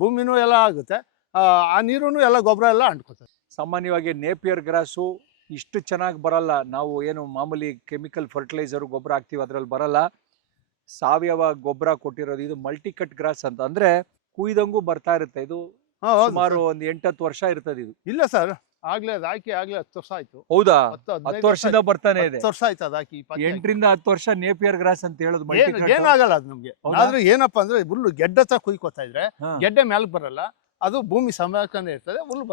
ಭೂಮಿನೂ ಎಲ್ಲ ಆಗುತ್ತೆ, ಆ ನೀರು ಎಲ್ಲ ಗೊಬ್ಬರ ಎಲ್ಲ ಅಂಟ್ಕೋತದೆ. ಸಾಮಾನ್ಯವಾಗಿ ನೇಪಿಯರ್ ಗ್ರಾಸು ಇಷ್ಟು ಚೆನ್ನಾಗಿ ಬರಲ್ಲ. ನಾವು ಏನು ಮಾಮೂಲಿ ಕೆಮಿಕಲ್ ಫರ್ಟಿಲೈಸರ್ ಗೊಬ್ಬರ ಹಾಕ್ತಿವಿ ಅದ್ರಲ್ಲಿ ಬರಲ್ಲ. ಸಾವಯವ ಗೊಬ್ಬರ ಕೊಟ್ಟಿರೋದು ಇದು ಮಲ್ಟಿಕಟ್ ಗ್ರಾಸ್ ಅಂತ. ಅಂದ್ರೆ ಕುಯ್ದಂಗೂ ಬರ್ತಾ ಇರುತ್ತೆ. ಇದು ಸುಮಾರು ಒಂದು 8-10 ವರ್ಷ ಇರ್ತದೆ ಇದು. ಇಲ್ಲ ಸರ್, ಆಗ್ಲೇ ಅದು ಹಾಕಿ 10 ವರ್ಷ ಆಯ್ತು. ಹೌದಾ? 10 ವರ್ಷದಿಂದ ಬರ್ತಾನೆ ಇದೆ. 10 ವರ್ಷ ಆಯ್ತು ಅದು ಹಾಕಿ. 8ರಿಂದ 10 ವರ್ಷ ನೇಪಿಯರ್ ಗ್ರಾಸ್ ಅಂತ ಹೇಳೋದು. ಏನಾಗಲ್ಲ ಅದು ನಮ್ಗೆ. ಆದ್ರೆ ಏನಪ್ಪಾ ಅಂದ್ರೆ ಹುಲ್ಲು ಗೆಡ್ಡೆ ಕುಯ್ಕೋತಾ ಇದ್ರೆ ಗೆಡ್ಡೆ ಮ್ಯಾಲಕ್ ಬರಲ್ಲ, ಅದು ಭೂಮಿ ಸಮಯಕ್ಕನೇ ಇರ್ತದೆ, ಹುಲ್ಲು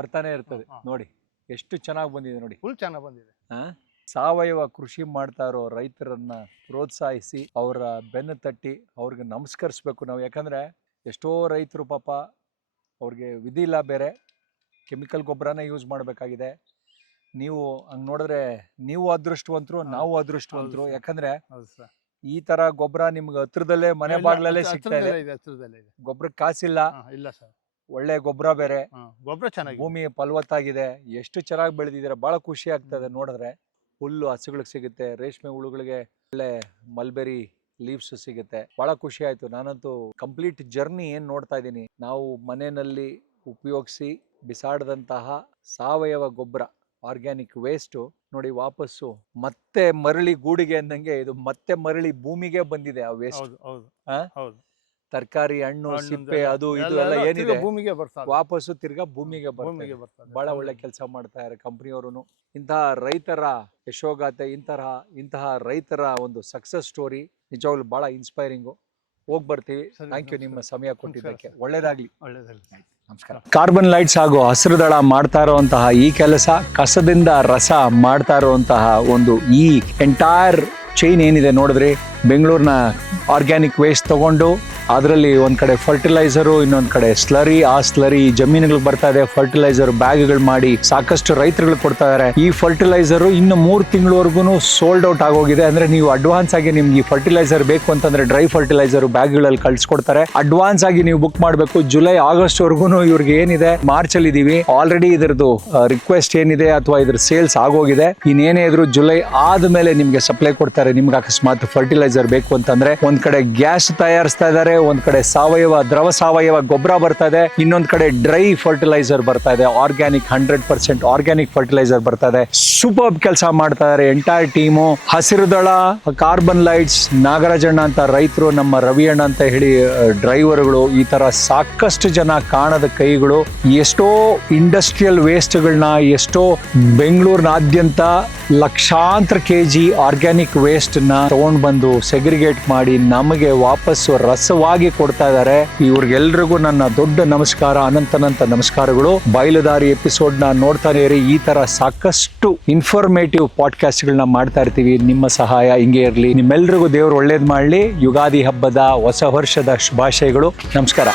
ಬರ್ತಾನೆ ಇರ್ತದೆ. ನೋಡಿ ಎಷ್ಟು ಚೆನ್ನಾಗಿ ಬಂದಿದೆ. ನೋಡಿ ಹುಲ್ಲು ಚೆನ್ನಾಗಿ ಬಂದಿದೆ. ಸಾವಯವ ಕೃಷಿ ಮಾಡ್ತಾ ಇರೋ ರೈತರನ್ನ ಪ್ರೋತ್ಸಾಹಿಸಿ ಅವರ ಬೆನ್ನು ತಟ್ಟಿ ಅವ್ರಿಗೆ ನಮಸ್ಕರಿಸ್ಬೇಕು ನಾವು. ಯಾಕಂದ್ರೆ ಎಷ್ಟೋ ರೈತರು ಪಾಪ ಅವ್ರಿಗೆ ವಿಧಿ ಇಲ್ಲ, ಬೇರೆ ಕೆಮಿಕಲ್ ಗೊಬ್ಬರನೇ ಯೂಸ್ ಮಾಡಬೇಕಾಗಿದೆ. ನೀವು ಹಂಗೆ ನೋಡಿದ್ರೆ ನೀವು ಅದೃಷ್ಟವಂತರು, ನಾವು ಅದೃಷ್ಟವಂತರು. ಯಾಕಂದ್ರೆ ಈ ತರ ಗೊಬ್ಬರ ನಿಮ್ಗೆ ಹತ್ರದಲ್ಲೇ ಮನೆ ಬಾಗ್ಲಲ್ಲೇ ಸಿಗ್ತಾ ಇದೆ. ಗೊಬ್ಬರಕ್ಕೆ ಕಾಸಿಲ್ಲ. ಇಲ್ಲ ಸರ್, ಒಳ್ಳೆ ಗೊಬ್ಬರ ಬೇರೆ, ಗೊಬ್ಬರ ಚೆನ್ನಾಗಿ, ಭೂಮಿ ಫಲವತ್ತಾಗಿದೆ. ಎಷ್ಟು ಚೆನ್ನಾಗಿ ಬೆಳೆದಿದ್ದೀರಾ, ಬಹಳ ಖುಷಿ ಆಗ್ತದೆ ನೋಡಿದ್ರೆ. ಹುಲ್ಲು ಹಸುಗಳಿಗೆ ಸಿಗುತ್ತೆ, ರೇಷ್ಮೆ ಹುಳುಗಳಿಗೆ ಒಳ್ಳೆ ಮಲ್ಬೆರಿ ಲೀವ್ಸ್ ಸಿಗುತ್ತೆ. ಬಹಳ ಖುಷಿ ಆಯ್ತು. ನಾನಂತೂ ಕಂಪ್ಲೀಟ್ ಜರ್ನಿ ಏನ್ ನೋಡ್ತಾ ಇದ್ದೀನಿ, ನಾವು ಮನೆಯಲ್ಲಿ ಉಪಯೋಗಿಸಿ ಬಿಸಾಡದಂತಹ ಸಾವಯವ ಗೊಬ್ಬರ, ಆರ್ಗ್ಯಾನಿಕ್ ವೇಸ್ಟ್ ನೋಡಿ ವಾಪಸ್ಸು ಮತ್ತೆ ಮರಳಿ ಗೂಡಿಗೆ ಅಂದಂಗೆ ಇದು ಮತ್ತೆ ಮರಳಿ ಭೂಮಿಗೆ ಬಂದಿದೆ. ಆ ವೇಸ್ಟ್ ತರಕಾರಿ, ಹಣ್ಣು, ಸಿಪ್ಪೆ, ಅದು ಇದು ಎಲ್ಲ ಏನಿದೆ ಭೂಮಿಗೆ ಬರ್ತದೆ, ವಾಪಸ್ಸು ತಿರ್ಗಾ ಭೂಮಿಗೆ ಬರ್ತದೆ. ಬಹಳ ಒಳ್ಳೆ ಕೆಲಸ ಮಾಡ್ತಾ ಇದ್ದಾರೆ ಕಂಪ್ನಿಯವರು. ಇಂತಹ ರೈತರ ಯಶೋಗಾಥೆ, ಇಂತಹ ರೈತರ ಒಂದು ಸಕ್ಸಸ್ ಸ್ಟೋರಿ ನಿಜವಾಗ್ಲೂ ಬಹಳ ಇನ್ಸ್ಪೈರಿಂಗು. ಹೋಗಿ ಬರ್ತೀವಿ. ಥ್ಯಾಂಕ್ ಯು ನಿಮ್ಮ ಸಮಯ ಕೊಟ್ಟಿದ್ದಕ್ಕೆ. ಒಳ್ಳೇದಾಗ್ಲಿ. ನಮಸ್ಕಾರ. ಕಾರ್ಬನ್ ಲೈಟ್ಸ್ ಹಾಗೂ ಹಸಿರುದಳ ಮಾಡ್ತಾ ಇರುವಂತಹ ಈ ಕೆಲಸ, ಕಸದಿಂದ ರಸ ಮಾಡ್ತಾ ಇರುವಂತಹ ಒಂದು ಈ ಎಂಟೈರ್ ಚೈನ್ ಏನಿದೆ ನೋಡಿದ್ರಿ. ಬೆಂಗಳೂರಿನ ಆರ್ಗ್ಯಾನಿಕ್ ವೇಸ್ಟ್ ತಗೊಂಡು ಅದರಲ್ಲಿ ಒಂದ್ ಕಡೆ ಫರ್ಟಿಲೈಸರು, ಇನ್ನೊಂದ್ ಕಡೆ ಸ್ಲರಿ. ಆ ಸ್ಲರಿ ಜಮೀನುಗಳಿಗೆ ಬರ್ತಾ ಇದೆ. ಫರ್ಟಿಲೈಸರ್ ಬ್ಯಾಗ್ಗಳು ಮಾಡಿ ಸಾಕಷ್ಟು ರೈತರುಗಳು ಕೊಡ್ತಾ ಇದಾರೆ. ಈ ಫರ್ಟಿಲೈಸರ್ ಇನ್ನು 3 ತಿಂಗಳವರೆಗೂ ಸೋಲ್ಡ್ ಔಟ್ ಆಗೋಗಿದೆ. ಅಂದ್ರೆ ನೀವು ಅಡ್ವಾನ್ಸ್ ಆಗಿ ನಿಮ್ಗೆ ಈ ಫರ್ಟಿಲೈಸರ್ ಬೇಕು ಅಂತಂದ್ರೆ ಡ್ರೈ ಫರ್ಟಿಲೈಸರ್ ಬ್ಯಾಗ್ಗಳಲ್ಲಿ ಕಳ್ಸಿಕೊಡ್ತಾರೆ. ಅಡ್ವಾನ್ಸ್ ಆಗಿ ನೀವು ಬುಕ್ ಮಾಡಬೇಕು. ಜುಲೈ ಆಗಸ್ಟ್ ವರೆಗೂ ಇವ್ರಿಗೆ ಏನಿದೆ, ಮಾರ್ಚ್ ಅಲ್ಲಿ ಇದೀವಿ ಆಲ್ರೆಡಿ. ಇದ್ರದ್ದು ರಿಕ್ವೆಸ್ಟ್ ಏನಿದೆ ಅಥವಾ ಇದ್ರ ಸೇಲ್ಸ್ ಆಗೋಗಿದೆ. ಇನ್ನೇನೇ ಇದ್ರು ಜುಲೈ ಆದ್ಮೇಲೆ ನಿಮ್ಗೆ ಸಪ್ಲೈ ಕೊಡ್ತಾರೆ. ನಿಮ್ಗೆ ಅಕಸ್ಮಾತ್ ಫರ್ಟಿಲೈಸರ್ ಫರ್ಟಿಲೈಸರ್ ಬೇಕು ಅಂತಂದ್ರೆ ಒಂದ್ ಕಡೆ ಗ್ಯಾಸ್ ತಯಾರಿಸ್ತಾ ಇದ್ದಾರೆ, ಒಂದ್ ಕಡೆ ದ್ರವ ಸಾವಯವ ಗೊಬ್ಬರ ಬರ್ತಾ ಇದೆ, ಇನ್ನೊಂದ್ ಕಡೆ ಡ್ರೈ ಫರ್ಟಿಲೈಸರ್ ಬರ್ತಾ ಇದೆ, ಆರ್ಗ್ಯಾನಿಕ್ 100% ಆರ್ಗ್ಯಾನಿಕ್ ಫರ್ಟಿಲೈಸರ್ ಬರ್ತಾ ಇದೆ. ಸೂಪರ್ ಕೆಲಸ ಮಾಡ್ತಾ ಇದ್ದಾರೆ ಎಂಟೈರ್ ಟೀಮು. ಹಸಿರು ದಳ, ಕಾರ್ಬನ್ ಲೈಟ್ಸ್, ನಾಗರಾಜಣ್ಣ ಅಂತ ರೈತರು, ನಮ್ಮ ರವಿ ಅಣ್ಣ ಅಂತ ಹೇಳಿ ಡ್ರೈವರ್ಗಳು, ಈ ತರ ಸಾಕಷ್ಟು ಜನ ಕಾಣದ ಕೈಗಳು. ಎಷ್ಟೋ ಇಂಡಸ್ಟ್ರಿಯಲ್ ವೇಸ್ಟ್ಗಳನ್ನ, ಎಷ್ಟೋ ಬೆಂಗಳೂರಿನಾದ್ಯಂತ ಲಕ್ಷಾಂತರ ಕೆಜಿ ಆರ್ಗ್ಯಾನಿಕ್ ವೇಸ್ಟ್ ನ ತಗೊಂಡ್ ಬಂದು ಸೆಗ್ರಿಗೇಟ್ ಮಾಡಿ ನಮಗೆ ವಾಪಸ್ಸು ರಸವಾಗಿ ಕೊಡ್ತಾ ಇದ್ದಾರೆ. ಇವ್ರಿಗೆಲ್ರಿಗೂ ನನ್ನ ದೊಡ್ಡ ನಮಸ್ಕಾರ, ಅನಂತ ನಮಸ್ಕಾರಗಳು. ಬಯಲುದಾರಿ ಎಪಿಸೋಡ್ ನ ನೋಡ್ತಾನೆ ಇರಿ. ಈ ತರ ಸಾಕಷ್ಟು ಇನ್ಫಾರ್ಮೇಟಿವ್ ಪಾಡ್ಕಾಸ್ಟ್ ಗಳನ್ನ ಮಾಡ್ತಾ ಇರ್ತೀವಿ. ನಿಮ್ಮ ಸಹಾಯ ಹಿಂಗೆ ಇರಲಿ. ನಿಮ್ಮೆಲ್ರಿಗೂ ದೇವರು ಒಳ್ಳೇದ್ ಮಾಡ್ಲಿ. ಯುಗಾದಿ ಹಬ್ಬದ ಹೊಸ ವರ್ಷದ ಶುಭಾಶಯಗಳು. ನಮಸ್ಕಾರ.